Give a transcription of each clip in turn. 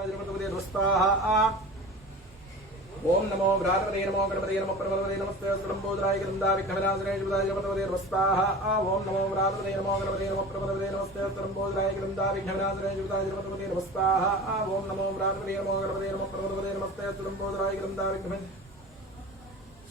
जुताजिरपतपदे स्वाहा ओम नमो व्रातपदे नमो गणपते नमो प्रभवते नमस्ते लंबोदराय गंधा विघ्नविनाशने जुताजिरपतपदे स्वाहा ओम नमो व्रातपदे नमो गणपते नमो प्रभवते नमस्ते लंबोदराय गंधा विघ्नविनाशने जुताजिरपतपदे स्वाहा ओम नमो व्रातपदे नमो गणपते नमो प्रभवते नमस्ते लंबोदराय गंधा विघ्नविनाशने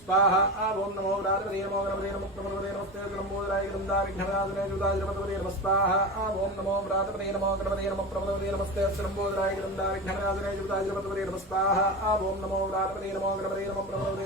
स्वाहा ओम नमो व्रातपदे नमो गणपते नमो प्रभवते नमस्ते लंबोदराय गंधा विघ्नविनाशने जुताजिरपतपदे स्वाहा ओम नमो व्रातपदे नमो गणपते नमो प्रभवते नमस्ते लंबोदराय गंधा विघ्नविनाशने जुताजिरपतपदे स्वाहा ओम नमो व्रातपदे नमो गणपते नमो प्रभवते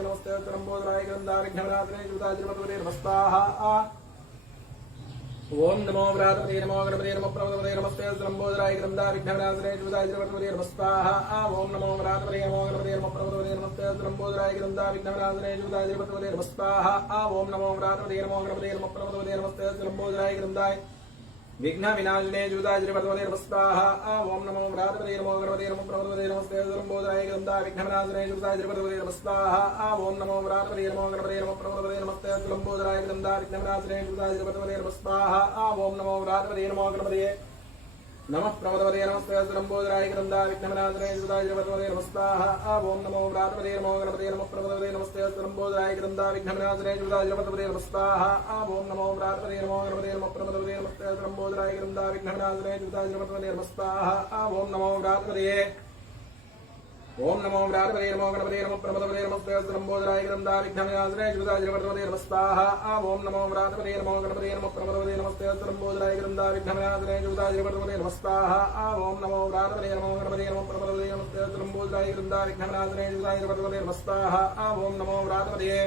नमस्ते लंबोदराय गंधा विघ्नविनाशने जुताजिरपतपदे स्वाहा ओम नमो व्रातपदे नमो गणपते नमो प्रभवते नमस्ते लंबोदराय गंधा विघ्नविनाशने जुताजिरपतपदे स्वाहा ओम नमो व्रातपदे नमो गणपते नमो प्रभवते नमस्ते लंबोदराय गंधा विघ्नविनाशने जुताजिरपतपदे स्वाहा ओम नमो व्रातपदे नमो गणपते नमो प्रभवते नमस्ते लंबोदराय गंधा विघ्नविनाशने जुताजिरपतपदे स्वाहा ओम नमो व्रातपदे नमो गणपते नमो प्रभवते नमस्ते लंबोदराय गंधा विघ्नविनाशने जुताजिरपतपदे स्वाहा ओम नमो व्रातपदे नमो गणपते नमो प्रभवते नमस्ते लंबोदराय गंधा विघ्नविनाशने जुताजिरपतपदे स्वाहा ओम नमो व्रातपदे नमो गणपते नमः प्रभवते नमस्ते लंबोदराय गंधा विघ्नविनाशने जुताजिरपतपदे स्वाहा ओम नमो व्रातपदे नमो गणपते नमो प्रभवते नमस्ते लंबोदराय गंधा विघ्नविनाशने जुताजिरपतपदे स्वाहा ओम नमो व्रातपदे नमो गणपते नमो प्रभवते नमस्ते लंबोदराय गंधा विघ्नविनाशने जुताजिरपतपदे स्वाहा ओम नमो व्रातपदे ओम नमो व्रातपदे नमो गणपते नमो प्रभवते नमस्ते लंबोदराय गंधा विघ्नविनाशने जुताजिरपतपदे स्वाहा ओम नमो व्रातपदे नमो गणपते नमो प्रभवते नमस्ते लंबोदराय गंधा विघ्नविनाशने जुताजिरपतपदे स्वाहा ओम नमो व्रातपदे नमो गणपते नमो प्रभवते नमस्ते लंबोदराय गंधा विघ्नविनाशने जुताजिरपतपदे स्वाहा ओम नमो व्रातपदे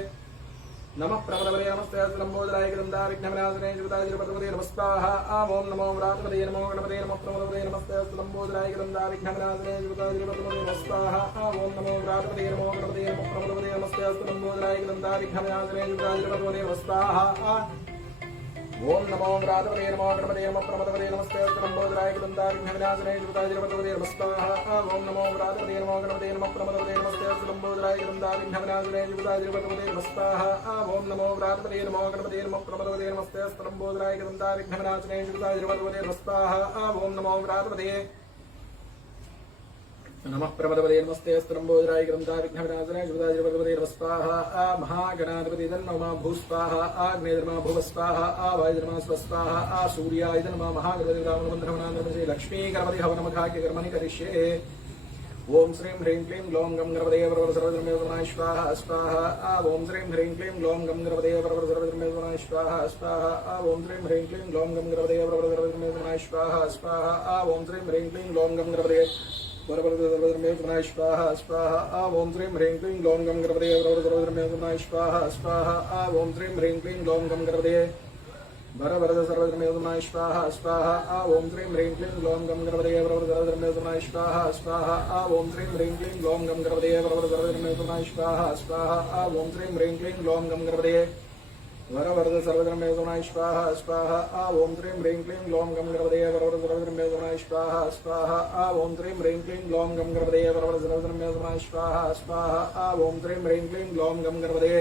नमः प्रभवते नमस्ते लंबोदराय गंधा विघ्नविनाशने जुताजिरपतपदे स्वाहा ओम नमो व्रातपदे नमो गणपते नमो प्रभवते नमस्ते लंबोदराय गंधा विघ्नविनाशने जुताजिरपतपदे स्वाहा ओम नमो व्रातपदे नमो गणपते नमो प्रभवते नमस्ते लंबोदराय गंधा विघ्नविनाशने जुताजिरपतपदे स्वाहा ओम नमो व्रातपदे नमो गणपते नमो प्रभवते नमस्ते लंबोदराय गंधा विघ्नविनाशने जुताजिरपतपदे स्वाहा ओम नमो व्रातपदे नमो गणपते नमो प्रभवते नमस्ते लंबोदराय गंधा विघ्नविनाशने जुताजिरपतपदे स्वाहा ओम नमो व्रातपदे नमो गणपते नमो प्रभवते नमस्ते लंबोदराय गंधा विघ्नविनाशने जुताजिरपतपदे स्वाहा ओम नमो व्रातपदे नमः प्रभवते नमस्ते लंबोदराय गंधा विघ्नविनाशने जुताजिरपतपदे स्वाहा महागणाधिपति तन्नो भूस्वाहा आग्नेयर्मा भुवस्वाहा वायुर्मा स्वस्वाहा सूर्याय नमः महागणपति राममन्त्रमनामसे लक्ष्मी गणपति हवनमखाख्य कर्मणि करिष्ये ओम श्रीं ह्रीं क्लीं ग्लौं गं गणपते सर्वधर्मे स्वाहा स्वाहा ओम श्रीं ह्रीं क्लीं ग्लौं गं गणपते सर्वधर्मे स्वाहा स्वाहा ओम श्रीं ह्रीं क्लीं ग्लौं गं गणपते सर्वधर्मे स्वाहा स्वाहा ओम श्रीं ह्रीं क्लीं ग्लौं गं गणपते सर्वधर्मे स्वाहा स्वाहा ओम श्रीं ह्रीं क्लीं ग्लौं गं गणपते सर्वधर्मे स्वाहा स्वाहा ओम श्रीं ह्रीं क्लीं ग्लौं गं गणपते वरवरद सर्वधर्मे स्वाहा स्वाहा ओम श्रीं ह्रीं क्लीं ग्लौं गं गणपते सर्वधर्मे स्वाहा स्वाहा ओम श्रीं ह्रीं क्लीं ग्लौं गं गणपते सर्वधर्मे स्वाहा स्वाहा ओम श्रीं ह्रीं क्लीं ग्लौं गं गणपते वरवरद सर्वधर्मे स्वाहा स्वाहा ओम श्रीं ह्रीं क्लीं ग्लौं गं गणपते सर्वधर्मे स्वाहा स्वाहा ओम श्रीं ह्रीं क्लीं ग्लौं गं गणपते सर्वधर्मे स्वाहा स्वाहा ओम श्रीं ह्रीं क्लीं ग्लौं गं गणपते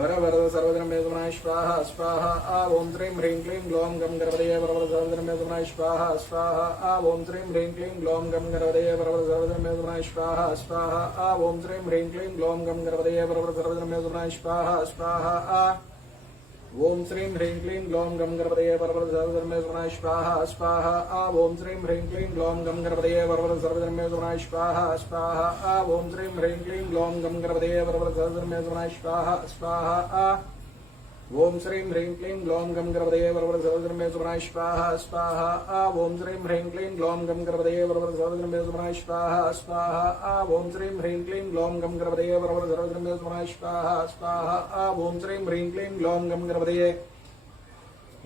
वरवरद सर्वधर्मे स्वाहा स्वाहा ओम श्रीं ह्रीं क्लीं ग्लौं गं गणपते सर्वधर्मे स्वाहा स्वाहा ओम श्रीं ह्रीं क्लीं ग्लौं गं गणपते सर्वधर्मे स्वाहा स्वाहा ओम श्रीं ह्रीं क्लीं ग्लौं गं गणपते सर्वधर्मे स्वाहा स्वाहा ओम श्रीं ह्रीं क्लीं ग्लौं गं गणपते सर्वधर्मे स्वाहा स्वाहा ओम श्रीं ह्रीं क्लीं ग्लौं गं गणपते सर्वधर्मे स्वाहा स्वाहा ओम श्रीं ह्रीं क्लीं ग्लौं गं गणपते सर्वधर्मे स्वाहा स्वाहा ओम श्रीं ह्रीं क्लीं ग्लौं गं गणपते सर्वधर्मे स्वाहा स्वाहा ओम श्रीं ह्रीं क्लीं ग्लौं गं गणपते सर्वधर्मे स्वाहा स्वाहा ओम श्रीं ह्रीं क्लीं ग्लौं गं गणपते सर्वधर्मे स्वाहा स्वाहा ओम श्रीं ह्रीं क्लीं ग्लौं गं गणपते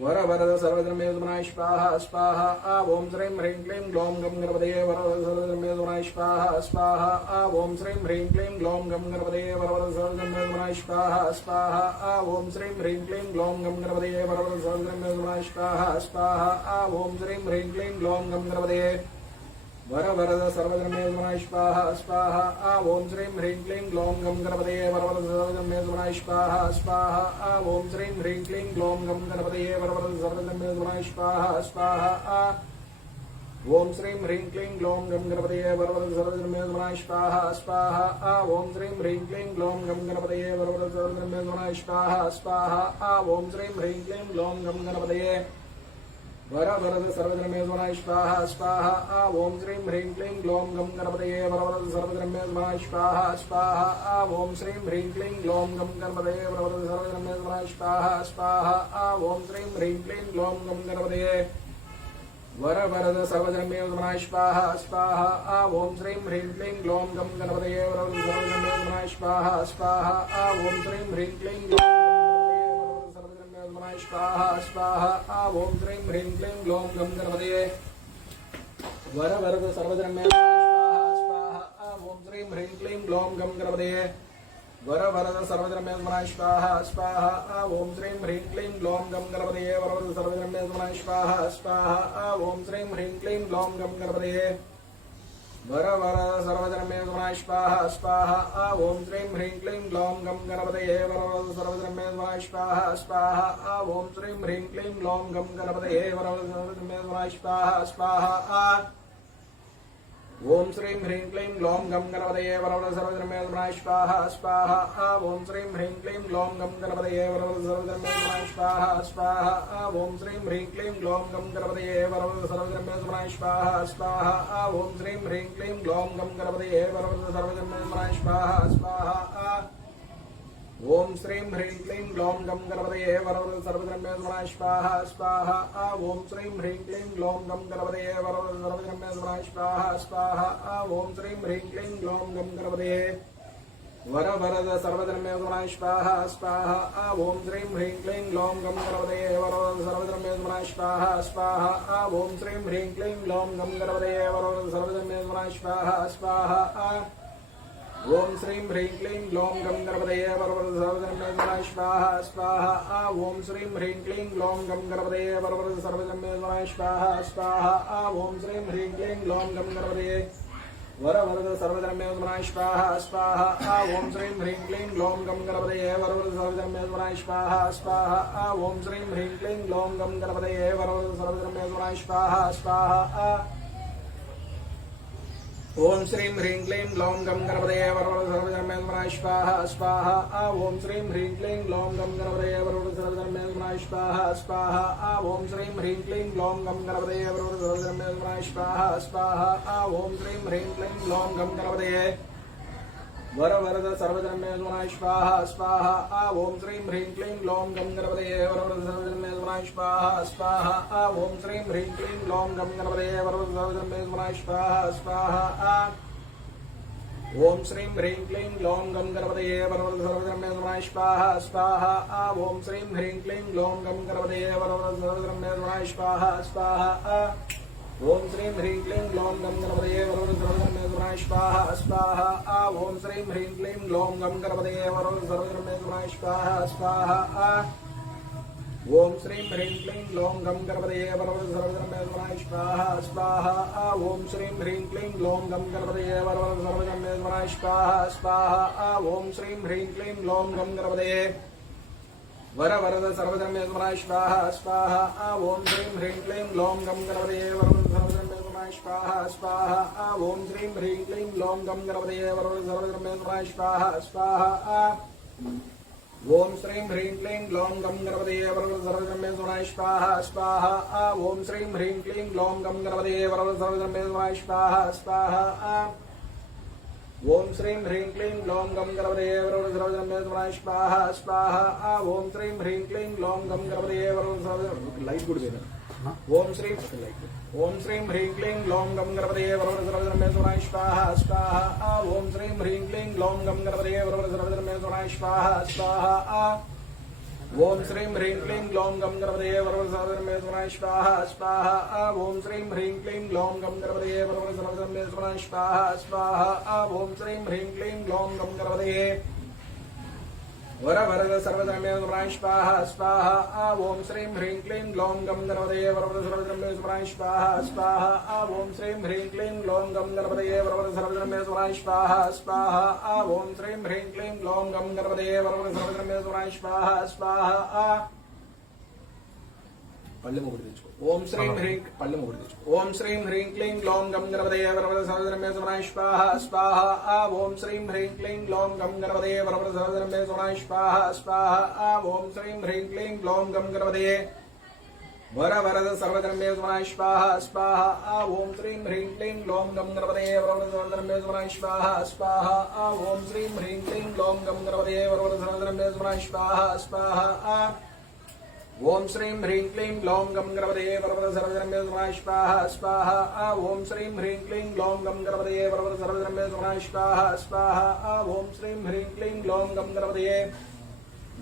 वरवरद सर्वधर्मे स्वाहा स्वाहा ओम श्रीं ह्रीं क्लीं ग्लौं गं गणपते सर्वधर्मे स्वाहा स्वाहा ओम श्रीं ह्रीं क्लीं ग्लौं गं गणपते सर्वधर्मे स्वाहा स्वाहा ओम श्रीं ह्रीं क्लीं ग्लौं गं गणपते सर्वधर्मे स्वाहा स्वाहा ओम श्रीं ह्रीं क्लीं ग्लौं गं गणपते वरवरद सर्वधर्मे स्वाहा स्वाहा ओम श्रीं ह्रीं क्लीं ग्लौं गं गणपते सर्वधर्मे स्वाहा स्वाहा ओम श्रीं ह्रीं क्लीं ग्लौं गं गणपते सर्वधर्मे स्वाहा स्वाहा ओम श्रीं ह्रीं क्लीं ग्लौं गं गणपतये वरवरद सर्वधर्मे नमः स्वाहा स्वाहा ओम श्रीं ह्रीं क्लीं ग्लौं गं गणपतये वरवरद सर्वधर्मे नमः स्वाहा स्वाहा ओम श्रीं ह्रीं क्लीं ग्लौं गं गणपतये वरवरद सर्वधर्मे नमः स्वाहा स्वाहा ओम श्रीं ह्रीं क्लीं ग्लौं गं गणपतये वरवरद सर्वधर्मे नमः स्वाहा स्वाहा ओम श्रीं ह्रीं क्लीं ग्लौं गं गणपतये वरवरद सर्वधर्मे नमः स्वाहा स्वाहा ओम श्रीं ह्रीं क्लीं ग्लौं गं गणपतये वरवरद सर्वधर्मे नमः स्वाहा स्वाहा ओम श्रीं ह्रीं क्लीं ग्लौं गं गणपतये वरवरद सर्वधर्मे नमः स्वाहा स्वाहा ओम श्रीं ह्रीं क्लीं ग्लौं स्वाहा स्वाहा ओम श्रीं ह्रीं क्लीं ग्लौं गं गणपतये वरवरद सर्वधर्मे स्वाहा ओम श्रीं ह्रीं क्लीं ग्लौं गं गणपतये वरवरद सर्वधर्मे स्वाहा स्वाहा ओम श्रीं ह्रीं क्लीं ग्लौं गं गणपतये वरवरद सर्वधर्मे स्वाहा स्वाहा ओम श्रीं ह्रीं क्लीं ग्लौं गं गणपतये वरवरद सर्वधर्मे स्वाहा स्वाहा ओम श्रीं ह्रीं क्लीं ग्लौं गं गणपतये वरवरद सर्वधर्मे स्वाहा स्वाहा ओम श्रीं ह्रीं क्लीं ग्लौं गं गणपतये वरवरद सर्वधर्मे स्वाहा स्वाहा ओम श्रीं ह्रीं क्लीं ग्लौं गं गणपतये वरवरद सर्वधर्मे स्वाहा स्वाहा ओम श्रीं ह्रीं क्लीं ग्लौं गं गणपतये वरवरद सर्वधर्मे स्वाहा स्वाहा ओम श्रीं ह्रीं क्लीं ग्लौं गं गणपतये वरवरद सर्वधर्मे स्वाहा स्वाहा ओम श्रीं ह्रीं क्लीं ग्लौं गं गणपतये वरवरद सर्वधर्मे स्वाहा स्वाहा ओम श्रीं ह्रीं क्लीं ग्लौं गं गणपतये वरवरद सर्वधर्मे स्वाहा स्वाहा ओम श्रीं ह्रीं क्लीं ग्लौं गं गणपतये वरवरद सर्वधर्मे स्वाहा स्वाहा ओम श्रीं ह्रीं क्लीं ग्लौं गं गणपतये वरवरद सर्वधर्मे स्वाहा स्वाहा ओम श्रीं ह्रीं क्लीं ग्लौं गं गणपतये वरवरद सर्वधर्मे स्वाहा स्वाहा ओम श्रीं ह्रीं क्लीं ग्लौं गं गणपतये वरवरद सर्वधर्मे स्वाहा स्वाहा ओम श्रीं ह्रीं क्लीं ग्लौं गं गणपतये वरवरद सर्वधर्मे स्वाहा स्वाहा ओम श्रीं ह्रीं क्लीं ग्लौं गं गणपतये वरवरद सर्वधर्मे स्वाहा स्वाहा ओम श्रीं ह्रीं क्लीं ग्लौं गं गणपतये वरवरद सर्वधर्मे स्वाहा स्वाहा ओम श्रीं ह्रीं क्लीं ग्लौं गं गणपतये वरवरद सर्वधर्मे स्वाहा स्वाहा ओम श्रीं ह्रीं क्लीं ग्लौं गं गणपतये वरवरद सर्वधर्मे स्वाहा स्वाहा ओम श्रीं ह्रीं क्लीं ग्लौं गं गणपतये वरवरद सर्वधर्मे स्वाहा स्वाहा ओम श्रीं ह्रीं क्लीं ग्लौं गं गणपतये वरवरद सर्वधर्मे स्वाहा स्वाहा ओम श्रीं ह्रीं क्लीं ग्लौं गं गणपतये वरवरद सर्वधर्मे स्वाहा स्वाहा ओम श्रीं ह्रीं क्लीं ग्लौं गं गणपतये वरवरद सर्वधर्मे स्वाहा स्वाहा ओम श्रीं ह्रीं क्लीं ग्लौं गं गणपतये वरवरद सर्वधर्मे स्वाहा स्वाहा ओम श्रीं ह्रीं क्लीं ग्लौं गं गणपतये वरवरद सर्वधर्मे स्वाहा स्वाहा ओम श्रीं ह्रीं क्लीं ग्लौं गं गणपतये वरवरद सर्वधर्मे स्वाहा स्वाहा ओम श्रीं ह्रीं क्लीं ग्लौं गं गणपतये वरवरद सर्वधर्मे स्वाहा स्वाहा ओम श्रीं ह्रीं क्लीं ग्लौं गं गणपतये वरवरद सर्वधर्मे स्वाहा स्वाहा ओम श्रीं ह्रीं क्लीं ग्लौं गं गणपतये वरवरद सर्वधर्मे स्वाहा स्वाहा ओम श्रीं ह्रीं क्लीं ग्लौं गं गणपतये वरवरद सर्वधर्मे स्वाहा स्वाहा ओम श्रीं ह्रीं क्लीं ग्लौं गं गणपतये वरवरद सर्वधर्मे स्वाहा स्वाहा ओम श्रीं ह्रीं क्लीं ग्लौं गं गणपतये वरवरद सर्वधर्मे स्वाहा स्वाहा ओम श्रीं ह्रीं क्लीं ग्लौं गं गणपतये वरवरद सर्वधर्मे स्वाहा स्वाहा ओम श्रीं ह्रीं क्लीं ग्लौं गं गणपतये वरवरद सर्वधर्मे स्वाहा स्वाहा ओम श्रीं ह्रीं क्लीं ग्लौं गं गणपतये वरवरद सर्वधर्मे स्वाहा स्वाहा ओम श्रीं ह्रीं क्लीं ग्लौं गं गणपतये वरवरद सर्वधर्मे स्वाहा स्वाहा ओम श्रीं ह्रीं क्लीं ग्लौं गं गणपतये वरवरद सर्वधर्मे स्वाहा स्वाहा ओम श्रीं ह्रीं क्लीं ग्लौं गं गणपतये वरवरद सर्वधर्मे लाइट गुड देना ओम श्रीं ह्रीं क्लीं ग्लौं गं गणपतये वरवरद सर्वधर्मे स्वाहा स्वाहा ओम श्रीं ह्रीं क्लीं ग्लौं गं गणपतये वरवरद सर्वधर्मे स्वाहा स्वाहा ओम श्रीं ह्रीं क्लीं ग्लौं गं गणपतये वरवरद सर्वधर्मे स्वाहा स्वाहा ओम श्रीं ह्रीं क्लीं ग्लौं गं गणपतये वरवरद सर्वधर्मे स्वाहा स्वाहा ओम श्रीं ह्रीं क्लीं ग्लौं गं गणपतये वरवरद सर्वधर्मे स्वाहा स्वाहा ओम श्रीं ह्रीं क्लीं ग्लौं गं गणपतये वरवरद सर्वधर्मे स्वाहा स्वाहा ओम श्रीं ह्रीं क्लीं ग्लौं गं गणपतये वरवरद सर्वधर्मे स्वाहा स्वाहा ओम श्रीं ह्रीं क्लीं ग्लौं गं गणपतये वरवरद सर्वधर्मे स्वाहा स्वाहा పళ్ళెం ఒకటి తెచ్చుకో. ఓం శ్రీం హ్రీం పళ్ళెం ఒకటి తెచ్చుకో. ఓం శ్రీం హ్రీం క్లీం గ్లౌం గం గణపతయే వరవర సర్వధర్మే సుమనాయ స్వాహ స్వాహ. ఓం శ్రీం హ్రీం క్లీం గ్లౌం గం గణపతయే వరవర సర్వధర్మే సుమనాయ స్వాహ స్వాహ. ఓం శ్రీం హ్రీం క్లీం గ్లౌం గం గణపతయే వరవరద సర్వధర్మే సుమనాయ స్వాహ స్వాహ. ఓం శ్రీం హ్రీం క్లీం గ్లౌం గం గణపతయే వరవర సర్వధర్మే సుమనాయ స్వాహ స్వాహ. ఓం శ్రీం హ్రీం క్లీం గ్లౌం గం గణపతయే వరవర సర్వధర్మే సుమనాయ స్వాహ స్వాహ. ఓం శ్రీం హ్రీం క్లీం గ్లౌం గం గణపతయే వరవర సర్వధర్మే సుమనాయ స్వాహ స్వాహ. ఓం శ్రీం హ్రీం క్లీం గ్లౌం గం గణపతయే వరవర సర్వధర్మే సుమనాయ స్వాహ స్వాహ. ఓం శ్రీం హ్రీం క్లీం గ్లౌం గం గణపతయే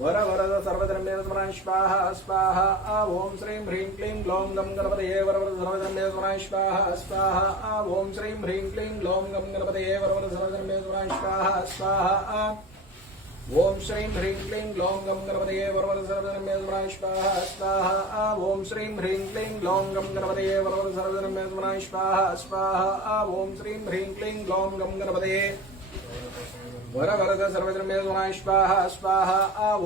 వరవరద సర్వధర్మే సుమనాయ స్వాహ స్వాహ. ఓం శ్రీం హ్రీం క్లీం గ్లౌం గం గణపతయే వరవర సర్వధర్మే సుమనాయ స్వాహ స్వాహ. ఓం శ్రీం హ్రీం క్లీం గ్లౌం గం గణపతయే వరవర సర్వధర్మే సుమనాయ స్వాహ స్వాహ. ఓం శ్రీం హ్రీం క్లీం గ్లౌం గం గణపతయే వరవర సర్వధర్మే సుమనాయ స్వాహ స్వాహ. ఓం శ్రీం హ్రీం క్లీం గ్లౌం గం గణపతయే వరవర సర్వధర్మే సుమనాయ స్వాహ స్వాహ. ఓం శ్రీం హ్రీం క్లీం గ్లౌం గం గణపతయే వరవరద సర్వధర్మే సుమనాయ స్వాహ స్వాహ.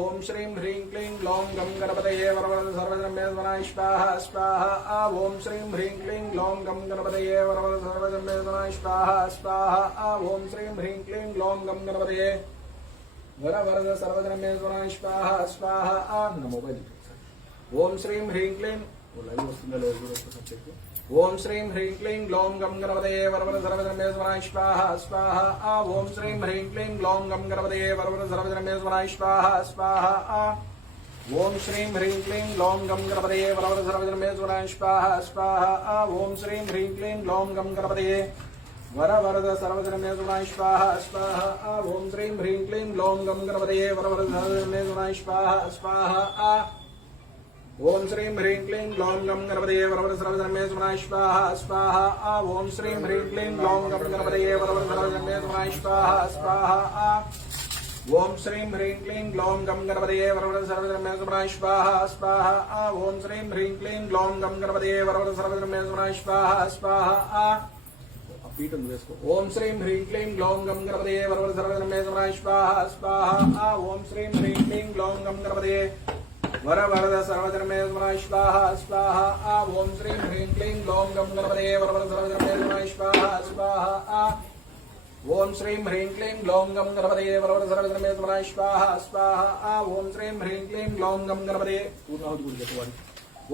ఓం శ్రీం హ్రీం క్లీం గ్లౌం గం గణపతయే వరవరద సర్వధర్మే సుమనాయ స్వాహ స్వాహ. ఓం శ్రీం హ్రీం క్లీం గ్లౌం గం గణపతయే వరవరద సర్వధర్మే సుమనాయ స్వాహ స్వాహ. ఓం శ్రీం హ్రీం క్లీం గ్లౌం గం గణపతయే వరవరద సర్వధర్మే సుమనాయ స్వాహ స్వాహ. నా మొబైల్ ఓం శ్రీం హ్రీం క్లీం లైవ్ వస్తుందా లేదు చెప్పు. ఓం శ్రీం హ్రీం క్లీం గ్లౌం గం గణపతయే వరవర సర్వధర్మే సుమనాయ స్వాహ స్వాహ. ఓం శ్రీం హ్రీం క్లీం గ్లౌం గం గణపతయే వరవర సర్వధర్మే సుమనాయ స్వాహ స్వాహ. ఓం శ్రీం హ్రీం క్లీం గ్లౌం గం గణపతయే వరవర సర్వధర్మే సుమనాయ స్వాహ స్వాహ. ఓం శ్రీం హ్రీం క్లీం గ్లౌం గం గణపతయే వరవరద సర్వధర్మే సుమనాయ స్వాహ స్వాహ. ఓం శ్రీం హ్రీం క్లీం గ్లౌం గం గణపతయే వరవర సర్వధర్మే సుమనాయ స్వాహ స్వాహ. ఓం శ్రీం హ్రీం క్లీం గ్లౌం గం గణపతయే వరవర సర్వధర్మే సుమనాయ స్వాహ స్వాహ. ఓం శ్రీం హ్రీం క్లీం గ్లౌం గం గణపతయే వరవర సర్వధర్మే సుమనాయ స్వాహ స్వాహ. ఓం శ్రీం హ్రీం క్లీం గ్లౌం గం గణపతయే వరవర సర్వధర్మే సుమనాయ స్వాహ స్వాహ. ఓం శ్రీం హ్రీం క్లీం గ్లౌం గం గణపతయే వరవర సర్వధర్మే సుమనాయ స్వాహ స్వాహ. పీఠం వేసుకో. ఓం శ్రీం హ్రీం క్లీం గ్లౌం గం గణపతయే వరవర సర్వధర్మే సుమనాయ స్వాహ స్వాహ. ఓం శ్రీం హ్రీం క్లీం గ్లౌం గం గణపతయే వరవరద సర్వధర్మే సుమనాయ స్వాహ స్వాహ. ఓం శ్రీం హ్రీం క్లీం గ్లౌం గం గణపతయే వరవర సర్వధర్మే సుమనాయ స్వాహ స్వాహ. ఓం శ్రీం హ్రీం క్లీం గ్లౌం గం గణపతయే వరవర సర్వధర్మే సుమనాయ స్వాహ స్వాహ. ఓం శ్రీం హ్రీం క్లీం గ్లౌం గం గణపతయే పూర్ణాహుతి గుడి చెప్పవాలి.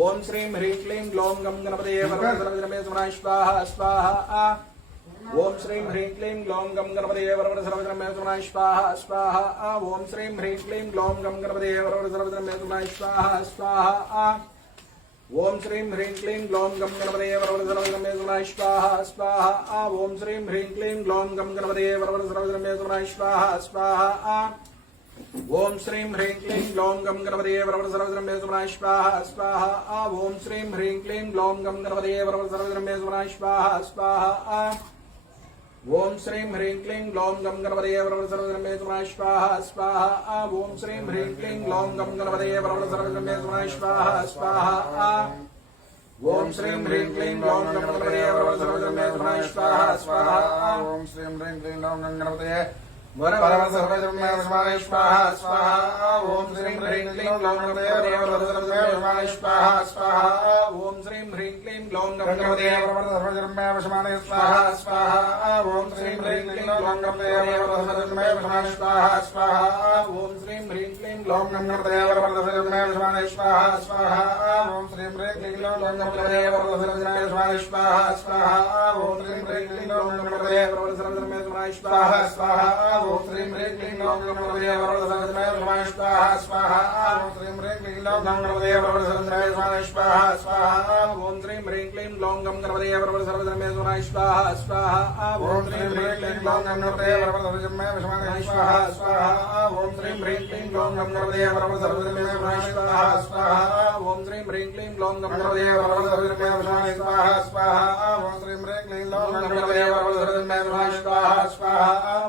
ఓం శ్రీం హ్రీం క్లీం గ్లౌం గం గణపతయే వరవర సర్వధర్మే సుమనాయ స్వాహ స్వాహ. ఓం శ్రీం హ్రీం క్లీం గ్లౌం గం గణపతయే వరవర సర్వధర్మే సుమనాయ స్వాహ స్వాహ. ఓం శ్రీం హ్రీం క్లీం గ్లౌం గం గణపతయే వరవర సర్వధర్మే సుమనాయ స్వాహ స్వాహ. ఓం శ్రీం హ్రీం క్లీం గ్లౌం గం గణపతయే వరవర సర్వధర్మే సుమనాయ స్వాహ స్వాహ. ఓం శ్రీం హ్రీం క్లీం గ్లౌం గం గణపతయే వరవర సర్వధర్మే సుమనాయ స్వాహ స్వాహ. ఓం శ్రీం హ్రీం క్లీం గ్లౌం గం గణపతయే వరవర సర్వధర్మే సుమనాయ స్వాహ స్వాహ. ఓం శ్రీం హ్రీం క్లీం గ్లౌం గం గణపతయే వరవర సర్వధర్మే సుమనాయ స్వాహ స్వాహ. ఓం శ్రీం హ్రీం క్లీం గ్లౌం గం గణపతయే వరవర సర్వధర్మే సుమనాయ స్వాహ స్వాహ. ఓం శ్రీం హ్రీం క్లీం గ్లౌం గం గణపతయే వరవర సర్వధర్మే సుమనాయ స్వాహ స్వాహ. ఓం శ్రీం హ్రీం క్లీం గ్లౌం గం గణపతయే వరవర సర్వధర్మే సుమనాయ స్వాహ స్వాహ. ఓం శ్రీం హ్రీం క్లీం గ్లౌం గం గణపతయే వరవర సర్వధర్మే సుమనాయ స్వాహ స్వాహ. ఓం శ్రీం హ్రీం క్లీం గ్లౌం గణపతయే వరవర సర్వధర్మే సుమనాయ స్వాహ స్వాహ. ఓం శ్రీం హ్రీం క్లీం గ్లౌం గం గణపతయే వరవర సర్వధర్మే సుమనాయ స్వాహ స్వాహ. ఓం శ్రీం హ్రీం క్లీం గ్లౌం గణపతయే వరవర సర్వధర్మే సుమనాయ స్వాహ స్వాహ. ఓం శ్రీం హ్రీం క్లీం గ్లౌం గం గణపతయే వరవర సర్వధర్మే సుమనాయ స్వాహ స్వాహ. ఓం శ్రీం హ్రీం క్లీం గ్లౌం గం గణపతయే వరవర సర్వధర్మే సుమనాయ స్వాహ స్వాహ. ఓం శ్రీం హ్రీం క్లీం గ్లౌం గం గణపతయే వరవర సర్వధర్మే సుమనాయ స్వాహ స్వాహ. ఓం శ్రీం హ్రీం క్లీం గ్లౌం గం గణపతయే వరవర సర్వధర్మే సుమనాయ స్వాహ స్వాహ. ఓం శ్రీం హ్రీం క్లీం గ్లౌం గం గణపతయే వరవర సర్వధర్మే సుమనాయ స్వాహ స్వాహ. ఓం శ్రీం హ్రీం క్లీం గ్లౌం గం గణపతయే వరవర సర్వధర్మే సుమనాయ స్వాహ స్వాహ. ఓం శ్రీం హ్రీం క్లీం గ్లౌం గం గణపతయే వరవర సర్వధర్మే సుమనాయ స్వాహ స్వాహ. ఓం శ్రీం హ్రీం క్లీం గ్లౌం గం గణపతయే వరవర సర్వధర్మే సుమనాయ స్వాహ స్వాహ. ఓం శ్రీం హ్రీం క్లీం గ్లౌం గం గణపతయే వరవర సర్వధర్మే సుమనాయ స్వాహ స్వాహ. ఓం శ్రీం హ్రీం క్లీం గ్లౌం గం గణపతయే వరవర సర్వధర్మే సుమనాయ స్వాహ స్వాహ.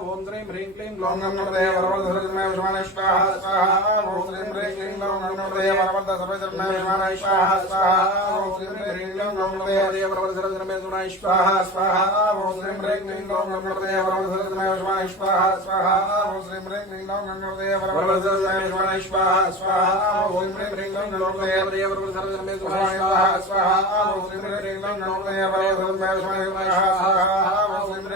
ఓం శ్రీం హ్రీం ह्रीं क्लीं ग्लौं गणपतये वरवरद सर्वजन्मे विष्माणे स्वाहा स्वाहा ॐ श्रीं ह्रीं क्लीं ग्लौं गणपतये वरवरद सर्वजन्मे विष्माणे स्वाहा स्वाहा ॐ श्रीं ह्रीं क्लीं ग्लौं गणपतये वरवरद सर्वजन्मे विष्माणे स्वाहा स्वाहा ॐ श्रीं ह्रीं क्लीं ग्लौं गणपतये वरवरद सर्वजन्मे विष्माणे स्वाहा स्वाहा ॐ श्रीं ह्रीं क्लीं ग्लौं गणपतये वरवरद सर्वजन्मे विष्माणे स्वाहा स्वाहा ॐ श्रीं ह्रीं क्लीं ग्लौं गणपतये वरवरद सर्वजन्मे विष्माणे स्वाहा स्वाहा ॐ श्रीं ह्रीं क्लीं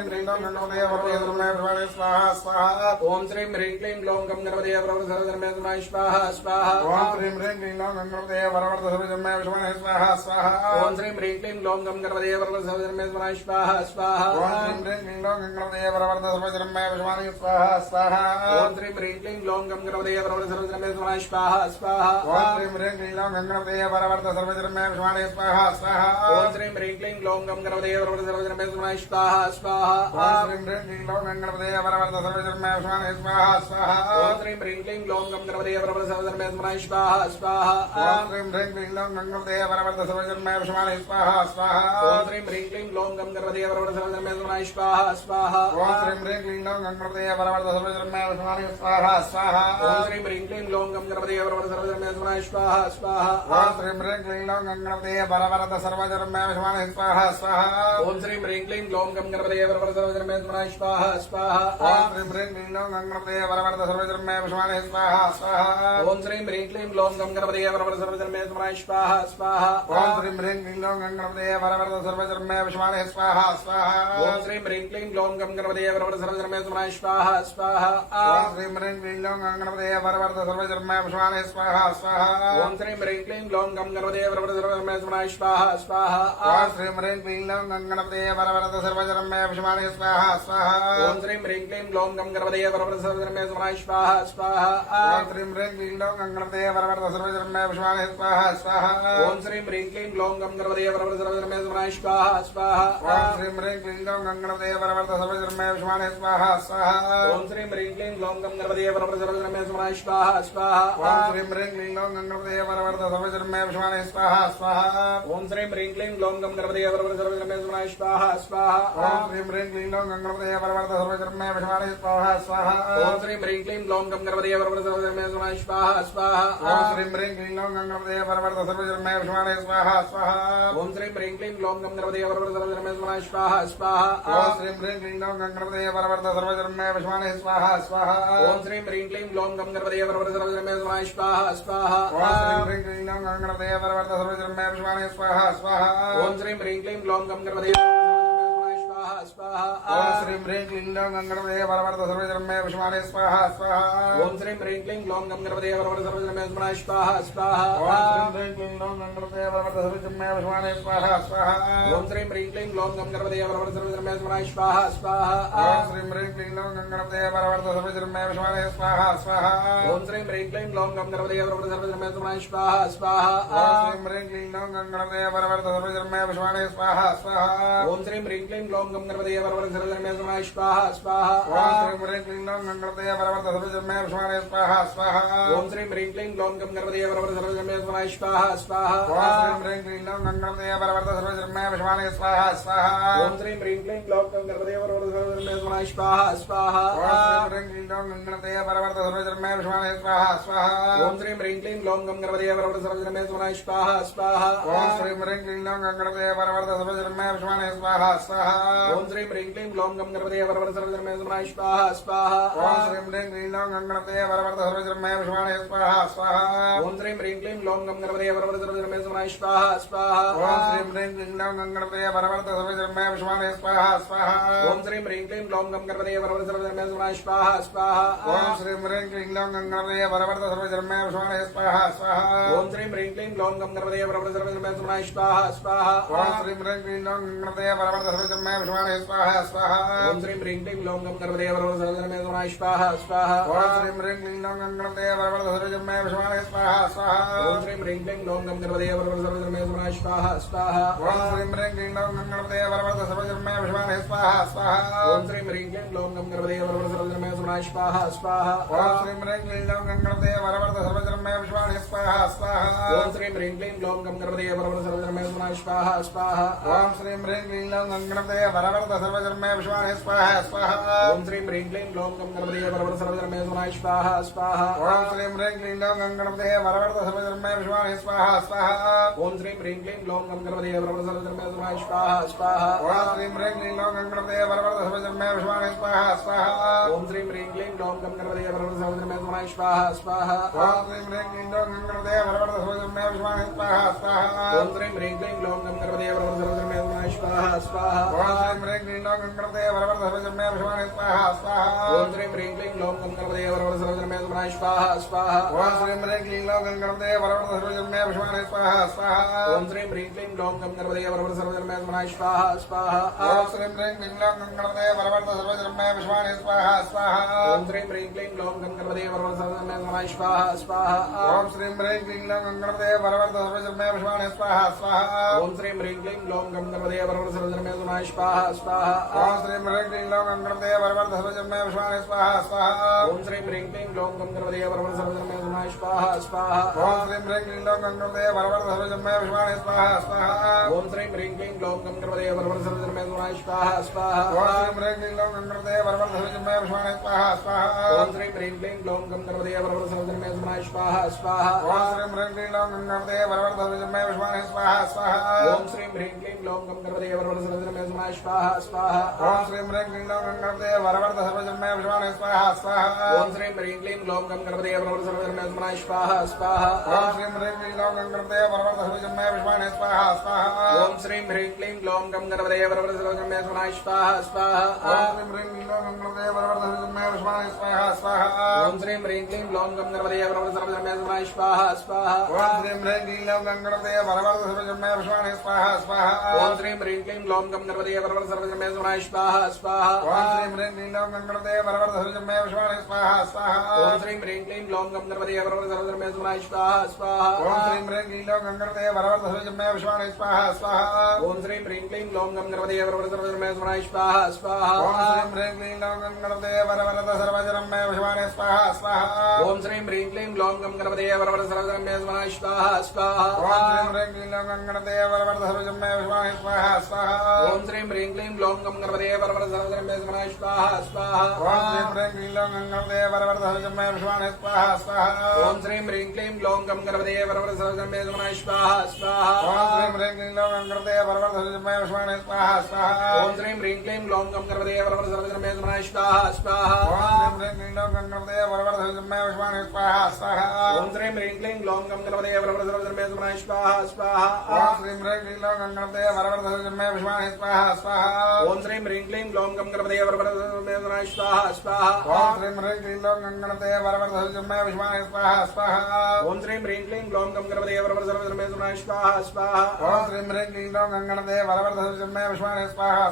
ग्लौं गणपतये वरवरद सर्वजन्मे विष्माणे स्वाहा स्वाहा ॐ श्रीं ह्रीं क्लीं ग्लौं गणपतये वरवरद सर्वजन्मे विष्माणे स्वाहा स्वाहा ॐ श्रीं ह्रीं क्लीं ग्लौं गणपतये वरवरद सर्वजन्मे विष्माणे स्वाहा स्वाहा ॐ श्रीं ह्रीं क्लीं ग्लौं गणपतये वरवरद सर्वजन्मे विष्माणे स्वाहा स्वाहा ॐ श्रीं ह्रीं क्लीं ग्लौं गणपतये वरवरद सर्वजन्मे विष्माणे स्वाहा स्वाहा ॐ श्रीं ह्रीं क्लीं ग्लौं गणपतये वरवरद सर्वजन्मे विष्माणे स्वाहा स्वाहा ॐ श्रीं ह्रीं क्लीं ग्लौं गणपतये वरवरद सर्वजन्मे विष्माणे स्वाहा स्वाहा ॐ श्रीं ह्रीं क्लीं ग्लौं गणपतये वरवरद सर्वजन्मे विष्माणे स्वाहा स्वाहा ॐ श्रीं ह्रीं क्लीं ग्लौं गणपतये वरवरद सर्वजन्मे विष्माणे स्वाहा स्वाहा ॐ श्रीं ह्रीं क्लीं ग्लौं गणपतये वरवरद सर्वजन्मे विष्माणे स्वाहा स्वाहा ॐ श्रीं ह्रीं क्लीं ग्लौं गणपतये वरवरद सर्वजन्मे विष्माणे स्वाहा स्वाहा ॐ श्रीं ह्रीं क्लीं ग्लौं गणपतये वरवरद सर्वजन्मे विष्माणे स्वाहा स्वाहा ॐ श्रीं ह्रीं क्लीं ग्लौं गणपतये वरवरद सर्वजन्मे विष्माणे स्वाहा स्वाहा ॐ श्रीं ह्रीं क्लीं ग्लौं गणपतये वरवरद सर्वजन्मे विष्माणे स्वाहा स्वाहा ॐ श्रीं ह्रीं क्लीं ग्लौं गणपतये वरवरद सर्वजन्मे विष्माणे स्वाहा स्वाहा ॐ श्रीं ह्रीं क्लीं ग्लौं गणपतये वरवरद सर्वजन्मे विष्माणे स्वाहा स्वाहा ॐ श्रीं ह्रीं क्लीं ग्लौं गणपतये वरवरद सर्वजन्मे विष्माणे स्वाहा स्वाहा ॐ श्रीं ह्रीं क्लीं ग्लौं गणपतये वरवरद सर्वजन्मे विष्माणे स्वाहा स्वाहा ॐ श्रीं ह्रीं क्लीं ग्लौं गणपतये वरवरद सर्वजन्मे विष्माणे स्वाहा स्वाहा ॐ श्रीं ह्रीं क्लीं ग्लौं गणपतये वरवरद सर्वजन्मे विष्माणे स्वाहा स्वाहा ॐ श्रीं ह्रीं क्लीं ग्लौं गणपतये वरवरद सर्वजन्मे विष्माणे स्वाहा स्वाहा ॐ श्रीं ह्रीं क्लीं ग्लौं गणपतये वरवरद सर्वजन्मे विष्माणे स्वाहा स्वाहा ॐ श्रीं ह्रीं क्लीं ग्लौं गणपतये वरवरद सर्वजन्मे विष्माणे स्वाहा स्वाहा ॐ श्रीं ह्रीं क्लीं ग्लौं गणपतये वरवरद सर्वजन्मे विष्माणे स्वाहा स्वाहा ॐ श्रीं ह्रीं क्लीं ग्लौं गणपतये वरवरद सर्वजन्मे विष्माणे स्वाहा स्वाहा ॐ श्रीं ह्रीं क्लीं ग्लौं गणपतये वरवरद सर्वजन्मे विष्माणे स्वाहा स्वाहा ॐ श्रीं ह्रीं क्लीं ग्लौं गणपतये वरवरद सर्वजन्मे विष्माणे स्वाहा स्वाहा ॐ श्रीं ह्रीं क्लीं ग्लौं गणपतये वरवरद सर्वजन्मे विष्माणे स्वाहा स्वाहा ॐ श्रीं ह्रीं क्लीं ग्लौं गणपतये वरवरद सर्वजन्मे विष्माणे स्वाहा स्वाहा ॐ श्रीं ह्रीं क्लीं ग्लौं गणपतये वरवरद सर्वजन्मे विष्माणे स्वाहा स्वाहा ॐ श्रीं ह्रीं क्लीं ग्लौं गणपतये वरवरद सर्वजन्मे विष्माणे स्वाहा स्वाहा ॐ श्रीं ह्रीं क्लीं ग्लौं गणपतये वरवरद सर्वजन्मे विष्माणे स्वाहा स्वाहा ॐ श्रीं ह्रीं क्लीं ग्लौं गणपतये वरवरद सर्वजन्मे विष्माणे स्वाहा स्वाहा ॐ श्रीं ह्रीं क्लीं ग्लौं गणपतये वरवरद सर्वजन्मे विष्माणे स्वाहा स्वाहा ॐ श्रीं ह्रीं क्लीं ग्लौं गणपतये वरवरद सर्वजन्मे विष्माणे स्वाहा स्वाहा ॐ श्रीं ह्रीं क्लीं ग्लौं गणपतये वरवरद सर्वजन्मे विष्माणे स्वाहा स्वाहा ॐ श्रीं ह्रीं क्लीं ग्लौं गणपतये वरवरद सर्वजन्मे विष्माणे स्वाहा स्वाहा ॐ श्रीं ह्रीं क्लीं ग्लौं गणपतये वरवरद सर्वजन्मे विष्माणे स्वाहा स्वाहा ॐ श्रीं ह्रीं क्लीं ग्लौं गणपतये स्वाहा ॐ श्रीं ह्रीं क्लीं ग्लौं गणपतये वरवरद सर्वजन्मे विष्माणे स्वाहा स्वाहा ॐ श्रीं ह्रीं क्लीं ग्लौं गणपतये वरवरद सर्वजन्मे विष्माणे स्वाहा स्वाहा ॐ श्रीं ह्रीं क्लीं ग्लौं गणपतये वरवरद सर्वजन्मे विष्माणे स्वाहा स्वाहा ॐ श्रीं ह्रीं क्लीं ग्लौं गणपतये वरवरद सर्वजन्मे विष्माणे स्वाहा स्वाहा ॐ श्रीं ह्रीं क्लीं ग्लौं गणपतये वरवरद सर्वजन्मे विष्माणे स्वाहा स्वाहा ॐ श्रीं ह्रीं क्लीं ग्लौं गणपतये वरवरद सर्वजन्मे विष्माणे स्वाहा स्वाहा ॐ श्रीं ह्रीं क्लीं ग्लौं गणपतये वरवरद सर्वजन्मे विष्माणे स्वाहा स्वाहा ॐ श्रीं ह्रीं क्लीं ग्लौं गणपतये वरवरद सर्वजन्मे विष्माणे स्वाहा स्वाहा ॐ श्रीं ह्रीं क्लीं ग्लौं गणपतये वरवरद सर्वजन्मे विष्माणे स्वाहा स्वाहा ॐ श्रीं ह्रीं क्लीं ग्लौं गणपतये वरवरद सर्वजन्मे विष्माणे स्वाहा स्वाहा ॐ श्रीं ह्रीं क्लीं ग्लौं गणपतये वरवरद सर्वजन्मे विष्माणे स्वाहा स्वाहा ॐ श्रीं ह्रीं क्लीं ग्लौं गणपतये वरवरद सर्वजन्मे विष्माणे स्वाहा स्वाहा ॐ श्रीं ह्रीं क्लीं ग्लौं गणपतये वरवरद सर्वजन्मे विष्माणे स्वाहा स्वाहा ॐ श्रीं ह्रीं क्लीं ग्लौं गणपतये वरवरद सर्वजन्मे विष्माणे स्वाहा स्वाहा ॐ श्रीं ह्रीं क्लीं ग्लौं गणपतये वरवरद सर्वजन्मे विष्माणे स्वाहा स्वाहा ॐ श्रीं ह्रीं क्लीं ग्लौं गणपतये वरवरद सर्वजन्मे विष्माणे स्वाहा स्वाहा ॐ श्रीं ह्रीं क्लीं ग्लौं गणपतये वरवरद सर्वजन्मे विष्माणे स्वाहा स्वाहा ॐ श्रीं ह्रीं क्लीं ग्लौं गणपतये वरवरद सर्वजन्मे विष्माणे स्वाहा स्वाहा ॐ श्रीं ह्रीं क्लीं ग्लौं गणपतये वरवरद सर्वजन्मे विष्माणे स्वाहा स्वाहा ॐ श्रीं ह्रीं क्लीं ग्लौं गणपतये वरवरद सर्वजन्मे विष्माणे स्वाहा स्वाहा ॐ श्रीं ह्रीं क्लीं ग्लौं गणपतये वरवरद सर्वजन्मे विष्माणे स्वाहा स्वाहा ॐ श्रीं ह्रीं क्लीं ग्लौं गणपतये वरवरद सर्वजन्मे विष्माणे स्वाहा स्वाहा ॐ श्रीं ह्रीं क्लीं ग्लौं गणपतये वरवरद सर्वजन्मे विष्माणे स्वाहा स्वाहा ॐ श्रीं ह्रीं क्लीं ग्लौं गणपतये वरवरद सर्वजन्मे विष्माणे स्वाहा स्वाहा ॐ श्रीं ह्रीं क्लीं ग्लौं गणपतये वरवरद सर्वजन्मे विष्माणे स्वाहा स्वाहा ॐ श्रीं ह्रीं क्लीं ग्लौं गणपतये वरवरद सर्वजन्मे विष्माणे स्वाहा स्वाहा ॐ श्रीं ह्रीं क्लीं ग्लौं गणपतये वरवरद सर्वजन्मे विष्माणे स्वाहा स्वाहा ॐ श्रीं ह्रीं क्लीं ग्लौं गणपतये वरवरद सर्वजन्मे विष्माणे सर्वधर्मेजुनाय स्वाहा स्वाहा ओम श्रीं ह्रीं क्लीं लौं गणपतये वरवरद सर्वधर्मे विश्वाणे स्वाहा स्वाहा ओम श्रीं ह्रीं क्लीं लौं गणपतये वरवरद सर्वधर्मेजुनाय स्वाहा स्वाहा ओम श्रीं ह्रीं क्लीं लौं गणपतये वरवरद सर्वधर्मे विश्वाणे स्वाहा स्वाहा ओम श्रीं ह्रीं क्लीं लौं गणपतये वरवरद सर्वधर्मेजुनाय स्वाहा स्वाहा ओम श्रीं ह्रीं क्लीं लौं गणपतये वरवरद सर्वधर्मे विश्वाणे स्वाहा स्वाहा ओम श्रीं ह्रीं क्लीं लौं गणपतये वरवरद सर्वधर्मेजुनाय स्वाहा स्वाहा ओम श्रीं ह्रीं क्लीं लौं गणपतये वरवरद सर्वधर्मे विश्वाणे स्वाहा स्वाहा ओम श्रीं ह्रीं क्लीं लौं गणपतये वरवरद सर्वधर्मेजुनाय स्वाहा स्वाहा ओम श्रीं ह्रीं क्लीं लौं गणपतये वरवरद सर्वधर्मे विश्वाणे स्वाहा स्वाहा ओम श्रीं ह्रीं क्लीं लौं गणपतये वरवरद सर्वधर्मेजुनाय स्वाहा स्वाहा ओम श्रीं ह्रीं क्लीं लौं गणपतये वरवरद सर्वधर्मे विश्वाणे स्वाहा स्वाहा ओम श्रीं ह्रीं क्लीं लौं गणपतये वरवरद सर्वधर्मेजुनाय स्वाहा स्वाहा ओम श्रीं ह्रीं क्लीं लौं गणपतये वरवरद सर्वधर्मे विश्वाणे स्वाहा स्वाहा ओम श्रीं ह्रीं क्लीं लौं गणपतये वरवरद सर्वधर्मेजुनाय स्वाहा स्वाहा ओम श्रीं ह्रीं क्लीं लौं गणपतये वरवरद सर्वधर्मे विश्वाणे स्वाहा स्वाहा ओम श्रीं ह्रीं क्लीं लौं गणपतये वरवरद सर्वधर्मेजुनाय स्वाहा स्वाहा ओम श्रीं ह्रीं क्लीं लौं गणपतये वरवरद सर्वधर्मे विश्वाणे स्वाहा स्वाहा ओम श्रीं ह्रीं क्लीं लौं गणपतये वरवरद सर्वधर्मेजुनाय स्वाहा स्वाहा ओम श्रीं ह्रीं क्लीं लौं गणपतये वरवरद सर्वधर्मे विश्वाणे स्वाहा स्वाहा ओम श्रीं ह्रीं क्लीं लौं गणपतये वरवरद सर्वधर्मेजुनाय स्वाहा स्वाहा ओम श्रीं ह्रीं क्लीं लौं गणपतये वरवरद सर्वधर्मे विश्वाणे स्वाहा स्वाहा ओम श्रीं ह्रीं क्लीं लौं गणपतये वरवरद सर्वधर्मेजुनाय स्वाहा स्वाहा ओम श्रीं ह्रीं क्लीं लौं गणपतये वरवरद सर्वधर्मे विश्वाणे स्वाहा स्वाहा ओम श्रीं ह्रीं क्लीं लौं गणपतये वरवरद सर्वधर्मेजुनाय स्वाहा स्वाहा ओम श्रीं ह्रीं क्लीं लौं गणपतये वरवरद सर्वधर्मे विश्वाणे स्वाहा स्वाहा ओम श्रीं ह्रीं क्लीं लौं गणपतये वरवरद सर्वधर्मेजुनाय स्वाहा स्वाहा ओम श्रीं ह्रीं क्लीं लौं गणपतये वरवरद सर्वधर्मे विश्वाणे स्वाहा स्वाहा ओम श्रीं ह्रीं क्लीं लौं गणपतये वरवरद सर्वधर्मेजुनाय स्वाहा स्वाहा ओम श्रीं ह्रीं क्लीं लौं गणपतये वरवरद सर्वधर्मे विश्वाणे स्वाहा स्वाहा ओम श्रीं ह्रीं क्लीं लौं गणपतये वरवरद सर्वधर्मेजुनाय स्वाहा स्वाहा ओम श्रीं ह्रीं क्लीं लौं गणपतये वरवरद सर्वधर्मे विश्वाणे स्वाहा स्वाहा ओम श्रीं ह्रीं क्लीं लौं गणपतये वरवरद सर्वधर्मेजुनाय स्वाहा स्वाहा ओम श्रीं ह्रीं क्लीं लौं गणपतये वरवरद सर्वधर्मे विश्वाणे स्वाहा स्वाहा ओम श्रीं ह्रीं क्लीं लौं गणपतये वरवरद सर्वधर्मेजुनाय स्वाहा स्वाहा ओम श्रीं ह्रीं क्लीं लौं गणपतये वरवरद सर्वधर्मे विश्वाणे स्वाहा स्वाहा ओम श्रीं ह्रीं क्लीं लौं गणपतये वरवरद सर्वधर्मेजुनाय स्वाहा स्वाहा ओम श्रीं ह्रीं क्लीं लौं गणपतये वरवरद सर्वधर्मे विश्वाणे स्वाहा स्वाहा ओम श्रीं ह्रीं क्लीं लौं गणपतये वरवरद सर्वधर्मेजुनाय स्वाहा स्वाहा ओम श्रीं ह्रीं क्लीं लौं गणपतये वरवरद सर्वधर्मे विश्वाणे स्वाहा स्वाहा ओम श्रीं ह्रीं क्लीं लौं गणपतये वरवरद सर्वधर्मेजुनाय स्वाहा स्वाहा ओम श्रीं ह्रीं क्लीं लौं गणपतये वरवरद सर्वधर्मे विश्वाणे स्वाहा स्वाहा ओम श्रीं ह्रीं क्लीं लौं गणपतये वरवरद सर्वधर्मेजुनाय स्वाहा स्वाहा ओम श्रीं ह्रीं क्लीं लौं गणपतये वरवरद सर्वधर्मे विश्वाणे स्वाहा स्वाहा ओम श्रीं ह्रीं क्लीं लौं गणपतये वरवरद सर्वधर्मेजुनाय स्वाहा स्वाहा ओम श्रीं ह्रीं क्लीं लौं गणपतये वरवरद सर्वधर्मे विश्वाणे स्वाहा स्वाहा ओम श्रीं ह्रीं क्लीं लौं गणपतये वरवरद सर्वधर्मेजुनाय स्वाहा स्वाहा ओम श्रीं ह्रीं क्लीं लौं गणपतये वरवरद सर्वधर्मे विश्वाणे स्वाहा स्वाहा ओम श्रीं ह्रीं क्लीं लौं गणपतये वरवरद सर्वधर्मेजुनाय स्वाहा स्वाहा ओम श्रीं ह्रीं क्लीं लौं गणपतये वरवरद सर्वधर्मे विश्वाणे स्वाहा स्वाहा ओम श्रीं ह्रीं क्लीं लौं गणपतये वरवरद सर्वधर्मेजुनाय स्वाहा स्वाहा ओम श्रीं ह्रीं क्लीं लौं गणपतये वरवरद सर्वधर्मे विश्वाणे स्वाहा स्वाहा ओम श्रीं ह्रीं क्लीं लौं गणपतये वरवरद सर्वधर्मेजुनाय स्वाहा स्वाहा ओम श्रीं ह्रीं क्लीं लौं गणपतये वरवरद सर्वधर्मे विश्वाणे स्वाहा स्वाहा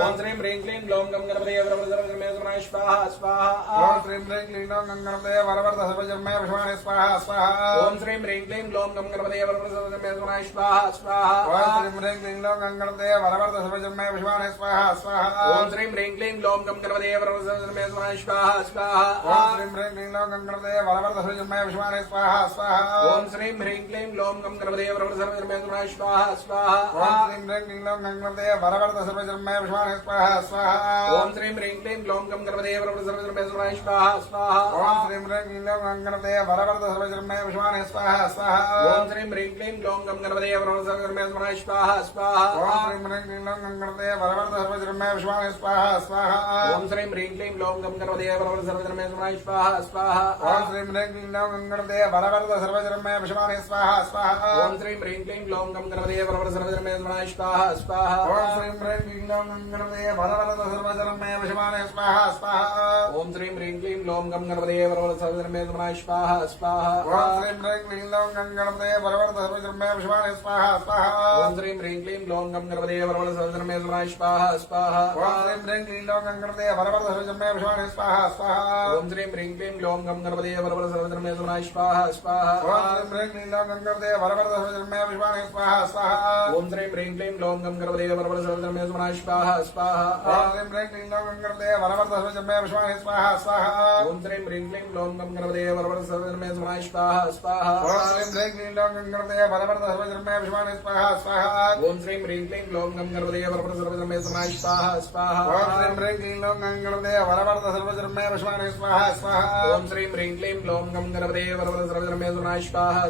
ओम श्रीं ह्रीं क्लीं लौं गणपतये वरवरद सर्वधर्मेजुनाय स्वाहा स्वाहा ओम श्रीं ह्रीं क्लीं लौं गणपतये वरवरद सर्वधर्मे विश्वाणे स्वाहा स्वाहा ओम श्रीं ह्रीं क्लीं लौं गणपतये वरवरद सर्वधर्मेजुनाय स्वाहा स्वाहा ओम श्रीं ह्रीं क्लीं लौं गणपतये वरवरद सर्वधर्मे विश्वाणे स्वाहा स्वाहा ओम श्रीं ह्रीं क्लीं लौं गणपतये वरवरद सर्वधर्मेजुनाय स्वाहा स्वाहा ओम श्रीं ह्रीं क्लीं लौं गणपतये वरवरद सर्वधर्मे विश्वाणे स्वाहा स्वाहा ओम श्रीं ह्रीं क्लीं लौं गणपतये वरवरद सर्वधर्मेजुनाय स्वाहा स्वाहा ओम श्रीं ह्रीं क्लीं लौं गणपतये वरवरद सर्वधर्मे विश्वाणे स्वाहा स्वाहा ओम श्रीं ह्रीं क्लीं लौं गणपतये वरवरद सर्वधर्मेजुनाय स्वाहा स्वाहा ओम श्रीं ह्रीं क्लीं लौं गणपतये वरवरद सर्वधर्मे विश्वाणे स्वाहा स्वाहा ओम श्रीं ह्रीं क्लीं लौं गणपतये वरवरद सर्वधर्मेजुनाय स्वाहा स्वाहा ओम श्रीं ह्रीं क्लीं लौं गणपतये वरवरद सर्वधर्मे विश्वाणे स्वाहा स्वाहा ओम श्रीं ह्रीं क्लीं लौं गणपतये वरवरद सर्वधर्मेजुनाय स्वाहा स्वाहा ओम श्रीं ह्रीं क्लीं लौं गणपतये वरवरद सर्वधर्मे विश्वाणे स्वाहा स्वाहा ओम श्रीं ह्रीं क्लीं लौं गणपतये वरवरद सर्वधर्मेजुनाय स्वाहा स्वाहा ओम श्रीं ह्रीं क्लीं लौं गणपतये वरवरद सर्वधर्मे विश्वाणे स्वाहा स्वाहा ओम श्रीं ह्रीं क्लीं लौं गम गणपते वरवरद सर्वधर्मे समाय स्वाहा स्वाहा ओम श्रीं ह्रीं क्लीं लौं गं गणपते वरवरद सर्वधर्मे विश्वानि स्वाहा स्वाहा ओम श्रीं ह्रीं क्लीं लौं गम गणपते वरवरद सर्वधर्मे समाय स्वाहा स्वाहा ओम श्रीं ह्रीं क्लीं लौं गं गणपते वरवरद सर्वधर्मे विश्वानि स्वाहा स्वाहा ओम श्रीं ह्रीं क्लीं लौं गम गणपते वरवरद सर्वधर्मे समाय स्वाहा स्वाहा ओम श्रीं ह्रीं क्लीं लौं गं गणपते वरवरद सर्वधर्मे विश्वानि स्वाहा स्वाहा ओम श्रीं ह्रीं क्लीं लौं गम गणपते वरवरद सर्वधर्मे समाय स्वाहा स्वाहा ओम श्रीं ह्रीं क्लीं लौं गं गणपते वरवरद सर्वधर्मे विश्वानि स्वाहा स्वाहा ओम श्रीं ह्रीं क्लीं लौं गम गणपते वरवरद सर्वधर्मे समाय स्वाहा स्वाहा ओम श्रीं ह्रीं क्लीं लौं गं गणपते वरवरद सर्वधर्मे विश्वानि स्वाहा स्वाहा ओम श्रीं ह्रीं क्लीं लौं गम गणपते वरवरद सर्वधर्मे समाय स्वाहा स्वाहा ओम श्रीं ह्रीं क्लीं लौं गं गणपते वरवरद सर्वधर्मे विश्वानि स्वाहा स्वाहा ओम श्रीं ह्रीं क्लीं लौं गम गणपते वरवरद सर्वधर्मे समाय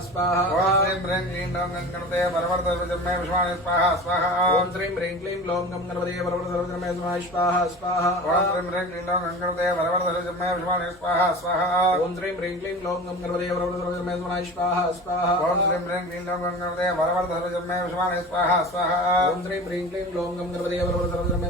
स्वाहा स्वाहा ओम श्रीं ह्रीं क्लीं लौं गं गणपते वरवरद सर्वधर्मे विश्वानि स्वाहा स्वाहा ओम श्रीं ह्रीं क्लीं लौं गम गणपते वरवरद सर्वधर्मे समाय स्वाहा स्वाहा ओम श्रीं ह्रीं क्लीं लौं गं गणपते वरवरद सर्वधर्मे विश्वानि स्वाहा स्वाहा ओम श्रीं ह्रीं क्लीं लौं गम गणपते वरवरद सर्वधर्मे समाय स्वाहा स्वाहा ओम श्रीं ह्रीं क्लीं लौं गं गणपते वरवरद सर्वधर्मे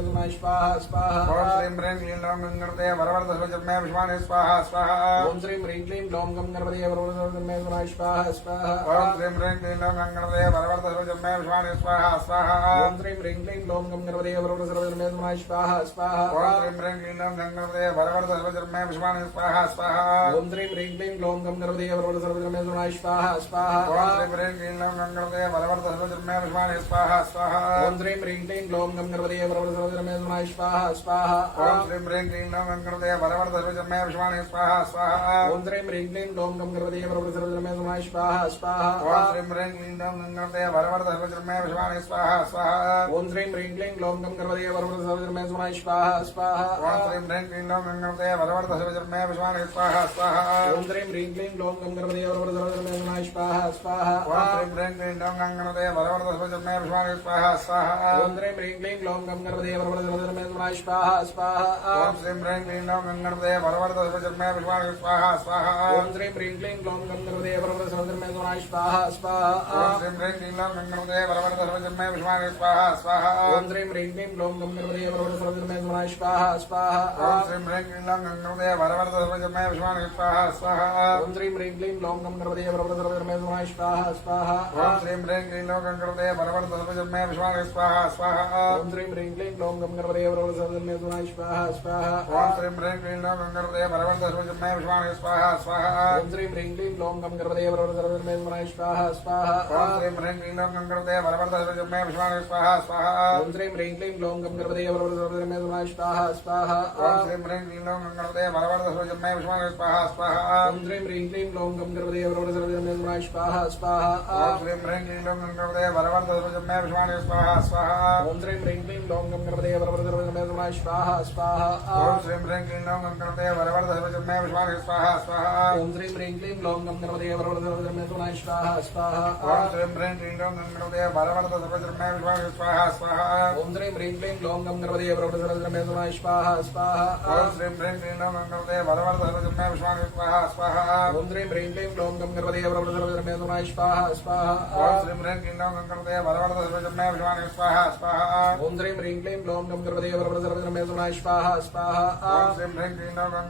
विश्वानि स्वाहा स्वाहा ओम श्रीं ह्रीं क्लीं लौं गम गणपते वरवरद सर्वधर्मे समाय स्वाहा स्वाहा ओम श्रीं ह्रीं क्लीं लौं गं गणपते वरवरद सर्वधर्मे विश्वानि स्वाहा स्वाहा ओम श्रीं ह्रीं क्लीं लौं गम गणपते वरवरद सर्वधर्मे समाय स्वाहा स्वाहा ओम श्रीं ह्रीं क्लीं लौं गं गणपते वरवरद सर्वधर्मे विश्वानि स्वाहा स्वाहा ओम श्रीं ह्रीं क्लीं लौं गम गणपते वरवरद सर्वधर्मे समाय स्वाहा स्वाहा ओम श्रीं ह्रीं क्लीं लौं गं गणपते वरवरद सर्वधर्मे विश्वानि स्वाहा स्वाहा ओम श्रीं ह्रीं क्लीं लौं गम गणपते वरवरद सर्वधर्मे समाय स्वाहा स्वाहा ओम श्रीं ह्रीं क्लीं लौं गं गणपते वरवरद सर्वधर्मे विश्वानि स्वाहा स्वाहा ओम श्रीं ह्रीं क्लीं लौं गम गणपते वरवरद सर्वधर्मे समाय स्वाहा स्वाहा ओम श्रीं ह्रीं क्लीं लौं गं गणपते वरवरद सर्वधर्मे विश्वानि स्वाहा स्वाहा ओम श्रीं ह्रीं क्लीं लौं गम गणपते वरवरद सर्वधर्मे समाय स्वाहा स्वाहा ओम श्रीं ह्रीं क्लीं लौं गं गणपते वरवरद सर्वधर्मे विश्वानि स्वाहा स्वाहा ओम श्रीं ह्रीं क्लीं लौं गम गणपते वरवरद सर्वधर्मे समाय स्वाहा स्वाहा ओम श्रीं ह्रीं क्लीं लौं गं गणपते वरवरद सर्वधर्मे विश्वानि स्वाहा स्वाहा ओम श्रीं ह्रीं क्लीं लौं गम गणपते वरवरद सर्वधर्मे समाय स्वाहा स्वाहा ओम श्रीं ह्रीं क्लीं लौं गं गणपते वरवरद सर्वधर्मे विश्वानि स्वाहा स्वाहा ओम श्रीं ह्रीं क्लीं लौं गम गणपते वरवरद सर्वधर्मे समाय स्वाहा स्वाहा ओम श्रीं ह्रीं क्लीं लौं गं गणपते वरवरद सर्वधर्मे विश्वानि स्वाहा स्वाहा ओम श्रीं ह्रीं क्लीं लौं गम गणपते वरवरद सर्वधर्मे समाय स्वाहा स्वाहा ओम श्रीं ह्रीं क्लीं लौं गं गणपते वरवरद सर्वधर्मे विश्वानि स्वाहा स्वाहा ओम श्रीं ह्रीं क्लीं लौं गम गणपते वरवरद सर्वधर्मे समाय स्वाहा स्वाहा ओम श्रीं ह्रीं क्लीं लौं गं गणपते वरवरद सर्वधर्मे विश्वानि स्वाहा स्वाहा ओम श्रीं ह्रीं क्लीं लौं गम गणपते वरवरद सर्वधर्मे समाय स्वाहा स्वाहा ओम श्रीं ह्रीं क्लीं लौं गं गणपते वरवरद सर्वधर्मे विश्वानि स्वाहा स्वाहा ओम श्रीं ह्रीं क्लीं लौं गम गणपते वरवरद सर्वधर्मे समाय स्वाहा स्वाहा ओम श्रीं ह्रीं क्लीं लौं गं गणपते वरवरद सर्वधर्मे विश्वानि स्वाहा स्वाहा ओम श्रीं ह्रीं क्लीं लौं गम गणपते वरवरद सर्वधर्मे समाय स्वाहा स्वाहा ओम श्रीं ह्रीं क्लीं लौं गं गणपते वरवरद सर्वधर्मे विश्वानि स्वाहा स्वाहा ओम श्रीं ह्रीं क्लीं लौं गम गणपते वरवरद सर्वधर्मे समाय स्वाहा स्वाहा ओम श्रीं ह्रीं क्लीं लौं गं गणपते वरवरद सर्वधर्मे विश्वानि स्वाहा स्वाहा ओम श्रीं ह्रीं क्लीं लौं गम गणपते वरवरद सर्वधर्मे समाय स्वाहा स्वाहा ओम श्रीं ह्रीं क्लीं लौं गं गणपते वरवरद सर्वधर्मे विश्वानि स्वाहा स्वाहा ओम श्रीं ह्रीं क्लीं लौं गम गणपते वरवरद सर्वधर्मे समाय स्वाहा स्वाहा ओम श्रीं ह्रीं क्लीं लौं गं गणपते वरवरद सर्वधर्मे विश्वानि स्वाहा स्वाहा ओम श्रीं ह्रीं क्लीं लौं गम गणपते वरवरद सर्वधर्मे समाय स्वाहा स्वाहा ओम श्रीं ह्रीं क्लीं लौं गं गणपते वरवरद सर्वधर्मे विश्वानि स्वाहा स्वाहा ओम श्रीं ह्रीं क्लीं लौं गम गणपते वरवरद सर्वधर्मे समाय स्वाहा स्वाहा ओम श्रीं ह्रीं क्लीं लौं गं गणपते वरवरद सर्वधर्मे विश्वानि स्वाहा स्वाहा ओम श्रीं ह्रीं क्लीं लौं गम गणपते वरवरद सर्वधर्मे समाय स्वाहा स्वाहा ओम श्रीं ह्रीं क्लीं लौं गं गणपते वरवरद सर्वधर्मे विश्वानि स्वाहा स्वाहा ओम श्रीं ह्रीं क्लीं लौं गम गणपते वरवरद सर्वधर्मे समाय स्वाहा स्वाहा ओम श्रीं ह्रीं क्लीं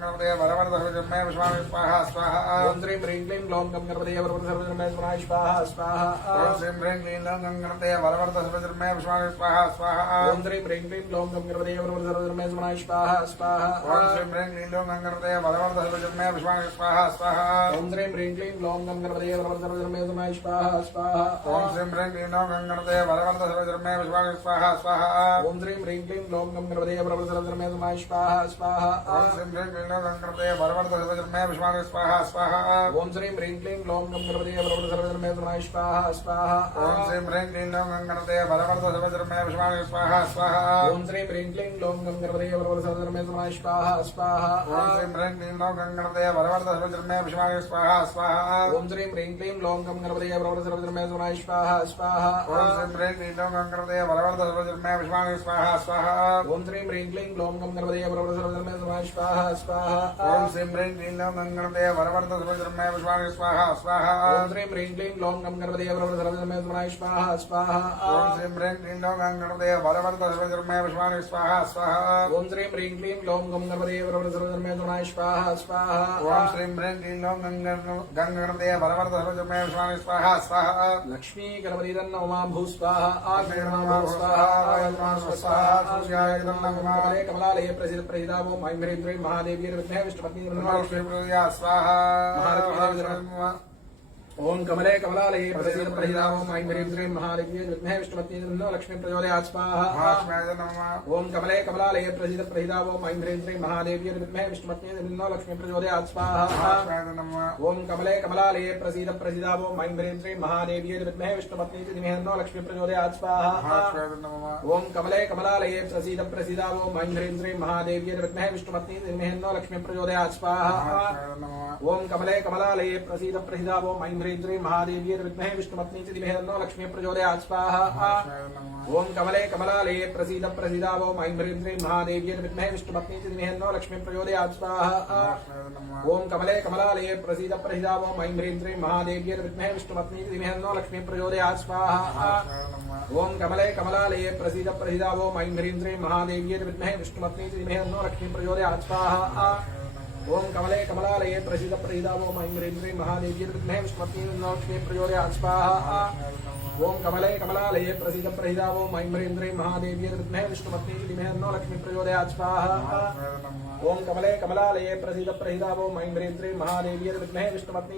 लौं गं गणपते वरवरद सर्वधर्मे विश्वानि स्वाहा स्वाहा ओम श्रीं ह्रीं क्लीं लौं गम गणपते वरवरद सर्वधर्मे समाय स्वाहा स्वाहा ओम श्रीं ह्रीं क्लीं लौं गं गणपते वरवरद सर्वधर्मे विश्वानि स्वाहा स्वाहा ओम श्रीं ह्रीं क्लीं लौं गम गणपते वरवरद सर्वधर्मे समाय स्वाहा स्वाहा ओम श्रीं ह्रीं क्लीं लौं गं गणपते वरवरद सर्वधर्मे विश्वानि स्वाहा स्वाहा ओम श्रीं ह्रीं क्लीं लौं गम गणपते वरवरद सर्वधर्मे समाय स्वाहा स्वाहा ओम श्रीं ह्रीं क्लीं लौं गं गणपते वरवरद सर्वधर्मे विश्वानि स्वाहा स्वाहा ओम श्रीं ह्रीं क्लीं लौं गम गणपते वरवरद सर्वधर्मे समाय स्वाहा स्वाहा ओम श्रीं ह्रीं क्लीं लौं गं गणपते वरवरद सर्वधर्मे विश्वानि स्वाहा स्वाहा ओम श्रीं ह्रीं क्लीं लौं गम गणपते वरवरद सर्वधर्मे समाय स्वाहा स्वाहा ओम श्रीं ह्रीं क्लीं लौं गं गणपते वरवरद सर्वधर्मे विश्वानि स्वाहा स्वाहा ओम श्रीं ह्रीं क्लीं लौं गम गणपते वरवरद सर्वधर्मे समाय स्वाहा स्वाहा ओम श्रीं ह्रीं क्लीं लौं गं गणपते वरवरद सर्वधर्मे विश्वानि स्वाहा स्वाहा ओम श्रीं ह्रीं क्लीं लौं गम गणपते वरवरद सर्वधर्मे समाय स्वाहा स्वाहा ओम श्रीं ह्रीं क्लीं लौं गं गणपते वरवरद सर्वधर्मे विश्वानि स्वाहा स्वाहा ओम श्रीं ह्रीं क्लीं लौं गम गणपते वरवरद सर्वधर्मे समाय स्वाहा स्वाहा ओम श्रीं ह्रीं क्लीं लौं गं गणपते वरवरद सर्वधर्मे विश्वानि स्वाहा स्वाहा ओम श्रीं ह्रीं क्लीं लौं गम गणपते वरवरद सर्वधर्मे समाय स्वाहा स्वाहा ओम श्रीं ह्रीं क्लीं लौं गं गणपते वरवरद सर्वधर्मे विश्वानि स्वाहा स्वाहा ओम श्रीं ह्रीं क्लीं लौं गम गणपते वरवरद सर्वधर्मे समाय स्वाहा स्वाहा स्वाहा ओम श्रीं ह्रीं क्लीं ॐ गंगणपते वरवरद सर्वजन्मे विश्वानि स्वाहा स्वाहा लक्ष्मी गणपतिरन्नो मा भू स्वाहा आग्नेर्मा भू स्वाहा आयर्मा स्वाहा सूर्याय नमः कमले कमलालये प्रसिद्ध प्रसिदावो महिम्रेन्द्रे महादेवी विद्महे विष्णुपत्नी लक्ष्मी प्रिया स्वाहा ओम कमले कमलालये प्रसिद्ध प्रसिदावो महिम्रेन्द्रे महादेवी विद्महे विष्णुपत्नी लक्ष्मी प्रचोदयात् स्वाहा ओम कमले कमलालये प्रसिद्ध प्रसिदावो महिम्रेन्द्रे महादेवी विद्महे विष्णुपत्नी लक्ष्मी प्रचोदयात् स्वाहा ओम कमले कमलालये प्रसिद्ध प्रसिदावो महिम्रेन्द्रे महादेवी विद्महे विष्णुपत्नी लक्ष्मी प्रचोदयात् स्वाहा ओम कमले कमलालये प्रसिद्ध प्रसिदावो महिम्रेन्द्रे महादेवी विद्महे विष्णुपत्नी लक्ष्मी प्रचोदयात् स्वाहा ओम कमले कमलालये प्रसिद्ध प्रसिदावो महिम्रेन्द्रे महादेवी विद्महे विष्णुपत्नी लक्ष्मी प्रचोदयात् स्वाहा ओम कमले कमलालये प्रसिद्ध प्रसिदावो महिम्रेन्द्रे महादेवी विद्महे विष्णुपत्नी लक्ष्मी प्रचोदयात् स्वाहा ओम कमले कमलालये प्रसिद्ध प्रसिदावो महिम्रेन्द्रे महादेवी विद्महे विष्णुपत्नी लक्ष्मी प्रचोदयात् स्वाहा ओम कमले कमलालये प्रसिद्ध प्रसिदावो महिम्रेन्द्रे महादेवी विद्महे विष्णुपत्नी लक्ष्मी प्रचोदयात् स्वाहा ओम कमले कमलालये प्रसिद्ध प्रसिदावो महिम्रेन्द्रे महादेवी विद्महे विष्णुपत्नी लक्ष्मी प्रचोदयात् स्वाहा ओम कमले कमलालये प्रसिद्ध प्रसिदावो महिम्रेन्द्रे महादेवी विद्महे विष्णुपत्नी लक्ष्मी प्रचोदयात् स्वाहा ओम कमले कमलालये प्रसिद्ध प्रसिदावो महिम्रेन्द्रे महादेवी विद्महे विष्णुपत्नी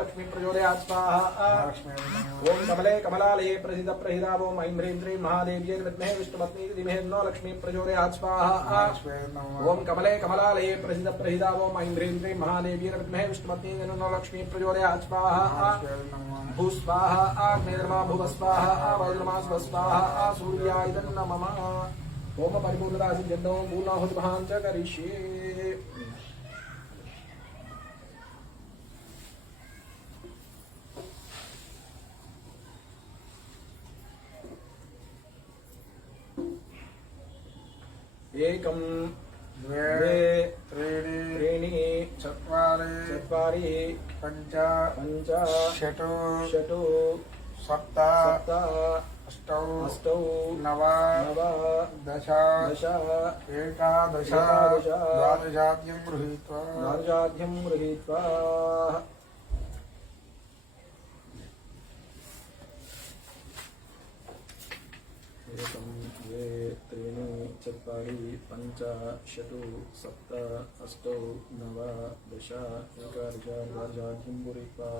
लक्ष्मी प्रचोदयात् स्वाहा ओम कमले कमलालये प्रसिद्ध प्रसिदावो महिम्रेन्द्रे महादेवी विद्महे विष्णुपत्नी लक्ष्मी प्रचोदयात् स्वाहा ओम कमले कमलालये प्रसिद्ध प्रसिदावो महिम्रेन्द्रे महादेवी विद्महे विष्णुपत्नी लक्ष्मी प्रचोदयात् स्वाहा भू स्वाहा आग्नेर्मा भुव स्वाहा वज्रमा स्वाहा सूर्याय नमः ओम परिपूर्णता सिद्ध्यर्थं पूर्णाहुति महां च करिष्ये एकं द्वे त्रीणि चत्वारि पञ्च षट् सप्त अष्टौ नव दश एकादश द्वादशाद्यं गृहीत्वा एकं द्वे त्रीणि चत्वारि पञ्च षट् सप्त अष्टौ नव दश एकादश द्वादशाद्यं गृहीत्वा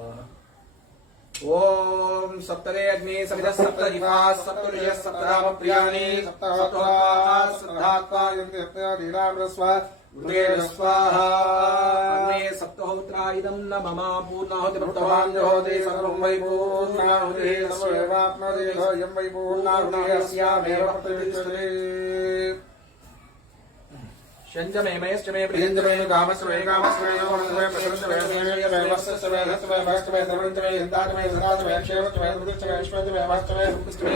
ओम सप्तदे अग्नि सविदः सप्तदिवाः सप्तऋषयः सप्तराम प्रियाणि सप्तसप्तवाः श्रद्धात्वा यन्ति सप्तदीनामृतस्व उदेन स्वाहा अग्ने सप्तहोत्रा इदं न मम पूर्णाहुति भक्तवान् जहोति सर्वं वै पूर्णाहुतिः सर्वमेवाप्नोति यं वै पूर्णाहुतिः अस्यामेव प्रतिष्ठते शंजमे मयश्चमे प्रियंजमे कामस्मे कामस्मे नमस्मे प्रसन्नमे प्रियमे वस्तस्मे हस्तमे भस्तमे सर्वंचमे हितात्मे सदात्मे क्षेमत्मे प्रतिष्ठमे विश्वत्मे वास्तमे सुपुष्टमे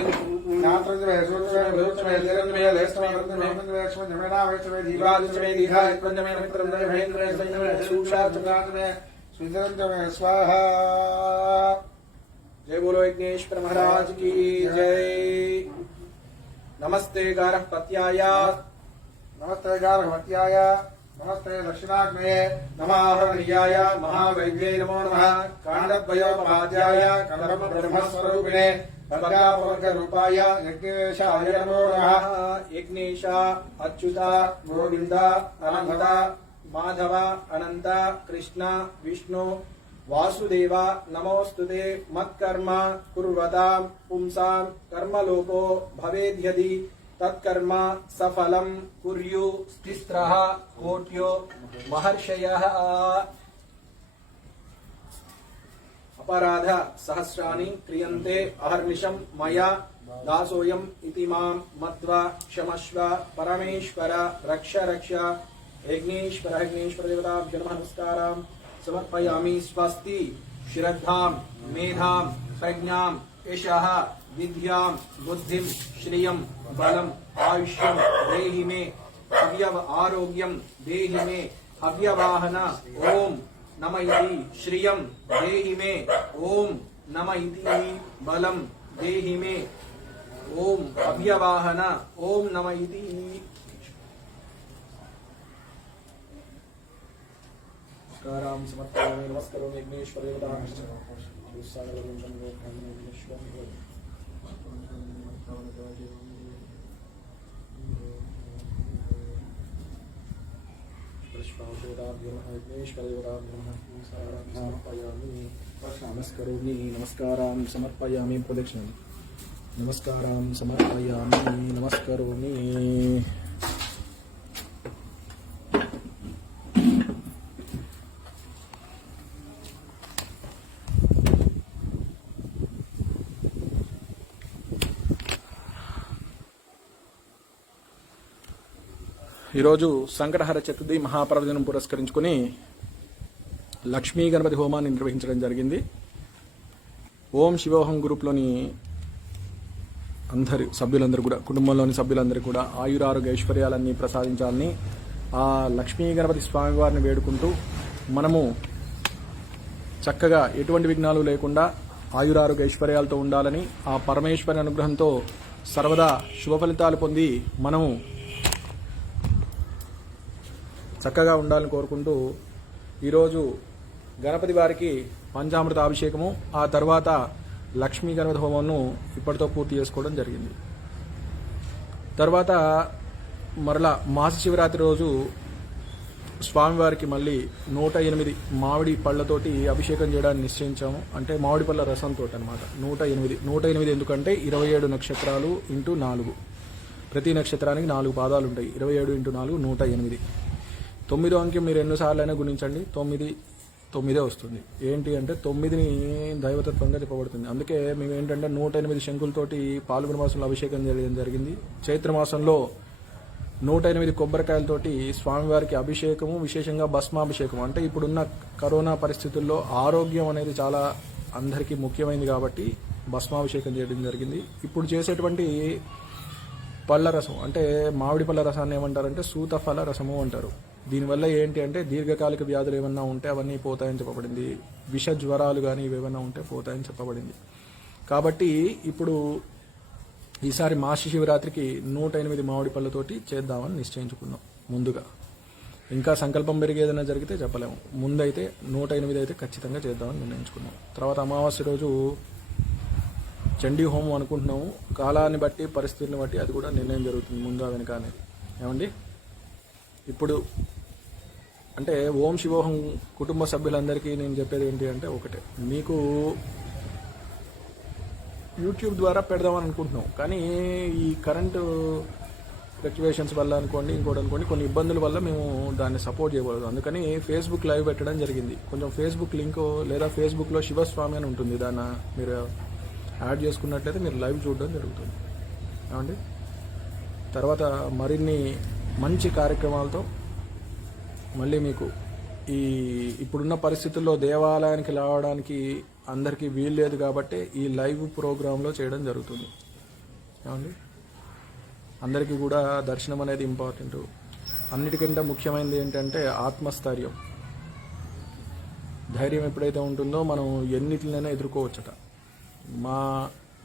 नात्रत्मे सुरत्मे भूतमे धीरत्मे लेस्तमे वृद्धमे वृद्धमे लक्ष्मणमे नामस्तमे दीवादित्मे दीघाय पंचमे मित्रमे महेंद्रमे संयमे सुषाचुरात्मे सुधरंतमे स्वाहा। जय बोलो विघ्नेश्वर महाराज की जय। नमस्ते गारहपत्याय नमस्ते गार्हपत्याय नमस्ते दक्षिणाग्ने नमः हरियाय महावैद्ये नमो नमः काण्डद्वयोपमाद्याय कर्मब्रह्मस्वरूपिणे भगवापवर्गरूपाय यज्ञेशाय नमो नमः। यज्ञेश अच्युत गोविंद अनंत माधव अनंत कृष्ण विष्णु वासुदेव नमोस्तुते मत्कर्म कुर्वतां पुंसां कर्मलोपो भवेद्यदि तत्कर्म सफलं कुर्यु तिस्रः कोट्यो महर्षयः। अपराध सहस्राणि क्रियन्ते अहर्निशं मया दासोऽयम् इति मां मत्वा क्षमस्व परमेश्वर रक्ष रक्ष। यज्ञेश्वर देवताभ्यो नमः नमस्कारां समर्पयामि। स्वस्ति श्रद्धां मेधां प्रज्ञां यशः विद्यां बुद्धिं श्रियं बलम् आयुष्यं देहि मे अव्यव आरोग्यं देहि मे अव्यवाहन ओम नम इति श्रियं देहि मे ओम नम इति बलं देहि मे ओम अव्यवाहन ओम नम इति। नमस्कारां समर्पयामि नमस्करोमि विघ्नेश्वर देवताभ्यश्च नमस्करोमि नमस्कारां समर्पयामि प्रदक्षिणं नमस्कारां समर्पयामि नमस्करोमि ఈరోజు సంకటహర చతుర్థి మహాపర్వదినం పురస్కరించుకుని లక్ష్మీ గణపతి హోమాన్ని నిర్వహించడం జరిగింది. ఓం శివోహం గ్రూప్లోని అందరి సభ్యులందరూ కూడా, కుటుంబంలోని సభ్యులందరూ కూడా ఆయురారోగ్య ఐశ్వర్యాలన్నీ ప్రసాదించాలని ఆ లక్ష్మీ గణపతి స్వామివారిని వేడుకుంటూ మనము చక్కగా ఎటువంటి విఘ్నాలు లేకుండా ఆయురారోగ్య ఐశ్వర్యాలతో ఉండాలని, ఆ పరమేశ్వరి అనుగ్రహంతో సర్వదా శుభ ఫలితాలు పొంది మనము చక్కగా ఉండాలని కోరుకుంటూ ఈరోజు గణపతి వారికి పంచామృత అభిషేకము, ఆ తర్వాత లక్ష్మీ గణపతి హోమంను ఇప్పటితో పూర్తి చేసుకోవడం జరిగింది. తర్వాత మరలా మాస శివరాత్రి రోజు స్వామివారికి మళ్ళీ 108 మామిడి పళ్ళతోటి అభిషేకం చేయడానికి నిశ్చయించాము. అంటే మామిడి పళ్ళ రసంతో అనమాట. 108 ఎందుకంటే 27 నక్షత్రాలు ఇంటూ 4, ప్రతి నక్షత్రానికి 4 పాదాలు ఉంటాయి. 27 ఇంటూ 4 108. 9వ అంకె మీరు ఎన్నిసార్లు అయినా గుణించండి, 9 వస్తుంది. ఏంటి అంటే 9ని దైవతత్వంగా చెప్పబడుతుంది. అందుకే మేము ఏంటంటే 108 శంకులతోటి పాల్గొన మాసంలో అభిషేకం చేయడం జరిగింది. చైత్ర మాసంలో 108 కొబ్బరికాయలతోటి స్వామివారికి అభిషేకము, విశేషంగా భస్మాభిషేకం. అంటే ఇప్పుడున్న కరోనా పరిస్థితుల్లో ఆరోగ్యం అనేది చాలా అందరికీ ముఖ్యమైనది కాబట్టి భస్మాభిషేకం చేయడం జరిగింది. ఇప్పుడు చేసేటువంటి పళ్ళ రసం అంటే మామిడి పళ్ళ రసాన్ని ఏమంటారంటే సూతఫల రసము అంటారు. దీనివల్ల ఏంటి అంటే దీర్ఘకాలిక వ్యాధులు ఏమన్నా ఉంటే అవన్నీ పోతాయని చెప్పబడింది. విష జ్వరాలు కానీ ఇవేమన్నా ఉంటే పోతాయని చెప్పబడింది. కాబట్టి ఇప్పుడు ఈసారి మాస శివరాత్రికి 108 మామిడి పళ్ళతోటి చేద్దామని నిశ్చయించుకున్నాం. ముందుగా ఇంకా సంకల్పం పెరిగి ఏదైనా జరిగితే చెప్పలేము. ముందైతే 108 అయితే ఖచ్చితంగా చేద్దామని నిర్ణయించుకున్నాం. తర్వాత అమావాస్య రోజు చండీ హోమం అనుకుంటున్నాము. కాలాన్ని బట్టి పరిస్థితిని బట్టి అది కూడా నిర్ణయం జరుగుతుంది ముందు వెనుక అనేది. ఏమండి, ఇప్పుడు అంటే ఓం శివోహం కుటుంబ సభ్యులందరికీ నేను చెప్పేది ఏంటి అంటే ఒకటే, మీకు యూట్యూబ్ ద్వారా పెడదామని అనుకుంటున్నాం. కానీ ఈ కరెంటు ఫ్లక్చువేషన్స్ వల్ల అనుకోండి, ఇంకోటి అనుకోండి, కొన్ని ఇబ్బందుల వల్ల మేము దాన్ని సపోర్ట్ చేయకూడదు. అందుకని ఫేస్బుక్ లైవ్ పెట్టడం జరిగింది. కొంచెం ఫేస్బుక్ లింక్ లేదా ఫేస్బుక్లో శివస్వామి అని ఉంటుంది, దాన్ని మీరు యాడ్ చేసుకున్నట్లయితే మీరు లైవ్ చూడడం జరుగుతుంది. ఏమండి, తర్వాత మరిన్ని మంచి కార్యక్రమాలతో మళ్ళీ మీకు ఇప్పుడున్న పరిస్థితుల్లో దేవాలయానికి రావడానికి అందరికీ వీలు లేదు కాబట్టి ఈ లైవ్ ప్రోగ్రాంలో చేయడం జరుగుతుంది. ఏమండి, అందరికీ కూడా దర్శనం అనేది ఇంపార్టెంట్. అన్నిటికంటే ముఖ్యమైనది ఏంటంటే ఆత్మస్థైర్యం, ధైర్యం ఎప్పుడైతే ఉంటుందో మనం ఎన్నిటినైనా ఎదుర్కోవచ్చట.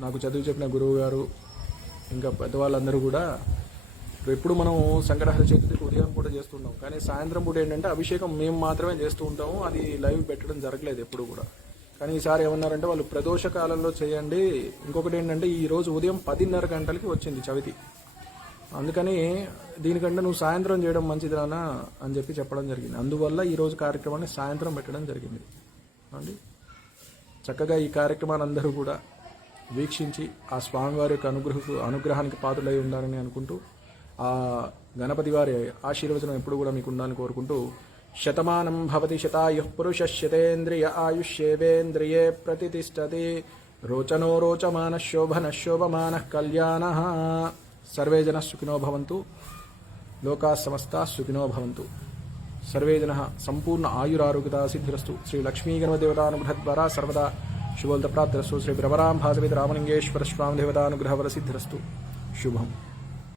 నాకు చదువు చెప్పిన గురువు గారు ఇంకా పెద్దవాళ్ళందరూ కూడా ఎప్పుడు మనం సంకటహర చతుర్థికి ఉదయం కూడా చేస్తుంటాం, కానీ సాయంత్రం పూట ఏంటంటే అభిషేకం మేము మాత్రమే చేస్తూ ఉంటాము. అది లైవ్ పెట్టడం జరగలేదు ఎప్పుడు కూడా. కానీ ఈసారి ఏమన్నారంటే వాళ్ళు ప్రదోష కాలంలో చేయండి. ఇంకొకటి ఏంటంటే ఈరోజు ఉదయం 10:30 గంటలకి వచ్చింది చవితి, అందుకని దీనికంటే నువ్వు సాయంత్రం చేయడం మంచిది రానా అని చెప్పడం జరిగింది. అందువల్ల ఈరోజు కార్యక్రమాన్ని సాయంత్రం పెట్టడం జరిగింది. అండి, చక్కగా ఈ కార్యక్రమాన్ని అందరూ కూడా వీక్షించి ఆ స్వామివారి యొక్క అనుగ్రహానికి పాత్రలై ఉండాలని అనుకుంటూ, ఆ గణపతి వారి ఆశీర్వచనం ఎప్పుడు కూడా మీకు ఉండాలని కోరుకుంటూ, శతమానం భవతి శతాయుః పురుషः శతేంద్రియ ఆయుష్యేవేంద్రియే ప్రతిష్టతి రోచనో రోచమానః శోభనః శోభమానః కళ్యాణః. సర్వే జనః సుఖినో భవంతు, లోకాః సమస్తాః సుఖినో భవంతు. సర్వే జనః సంపూర్ణ ఆయురారోగ్యతా సిద్ధిరస్తు. శ్రీ లక్ష్మీ గణపతి దేవతానుగ్రహ ద్వారా సర్వదా శుభోదయ ప్రాప్తిరస్తు. శ్రీ భ్రమరాం భాసవేద రామలింగేశ్వర స్వామి దేవతానుగ్రహ వర సిద్ధిరస్తు. శుభం.